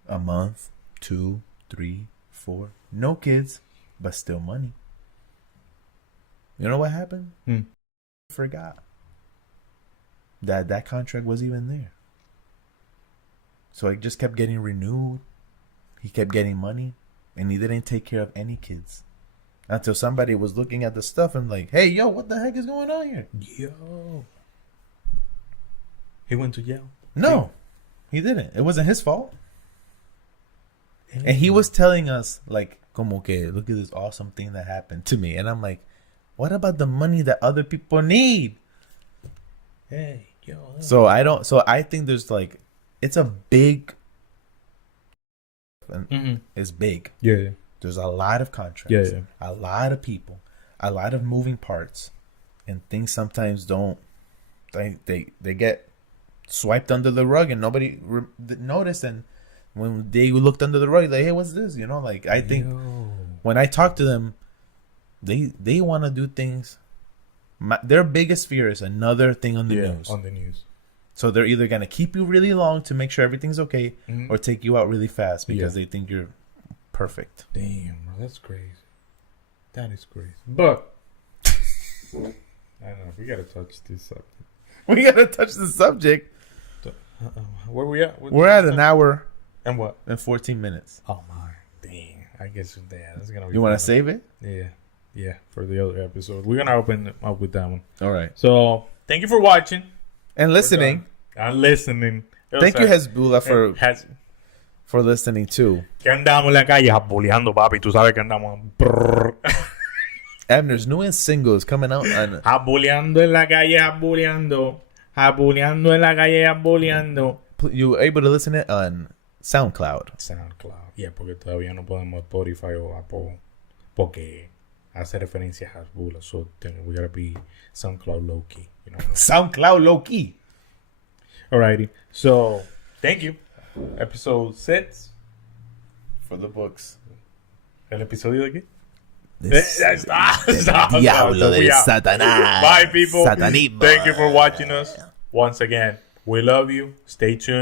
A month, 2, 3, 4. No kids, but still money. You know what happened? Forgot that contract was even there. So it just kept getting renewed. He kept getting money, and he didn't take care of any kids until somebody was looking at the stuff and like, hey, yo, what the heck is going on here? Yo. He went to jail? No, he didn't. It wasn't his fault. And he was telling us, like, como que, look at this awesome thing that happened to me. And I'm like, what about the money that other people need? Hey, yo. So I think there's like, it's a big is big. Yeah. There's a lot of contracts. Yeah. A lot of people. A lot of moving parts. And things sometimes don't... They get swiped under the rug and nobody noticed. And when they looked under the rug, like, hey, what's this? You know, like, I think when I talk to them, they want to do things... their biggest fear is another thing on the news. On the news. So they're either going to keep you really long to make sure everything's okay or take you out really fast because they think you're perfect. Damn, bro, that's crazy. That is crazy. But, I don't know, we got to touch this subject. We got to touch the subject. Where we at? We're at an hour and what? And 14 minutes. Oh, my. Dang. I guess that's going to be... You want to save it? Yeah, for the other episode. We're going to open up with that one. All right. So, thank you for watching. And listening. And listening. Thank you, Hezbollah, for listening too. Que andamos en la calle jabuleando, papi. Tú sabes que andamos. Abner's newest single is coming out on... Jabuleando en la calle, jabuleando. Jabuleando en la calle, jabuleando. You were able to listen it on SoundCloud. Yeah, porque todavía no podemos Spotify o Apple. Porque hace referencia a Hezbollah. So, we gotta be SoundCloud low-key. You know SoundCloud low-key. Alrighty. So, thank you. Episode 6. For the books. ¿El episodio de qué? Diablo de Satanás. Bye, people. Satanismo. Thank you for watching us. Once again, we love you. Stay tuned.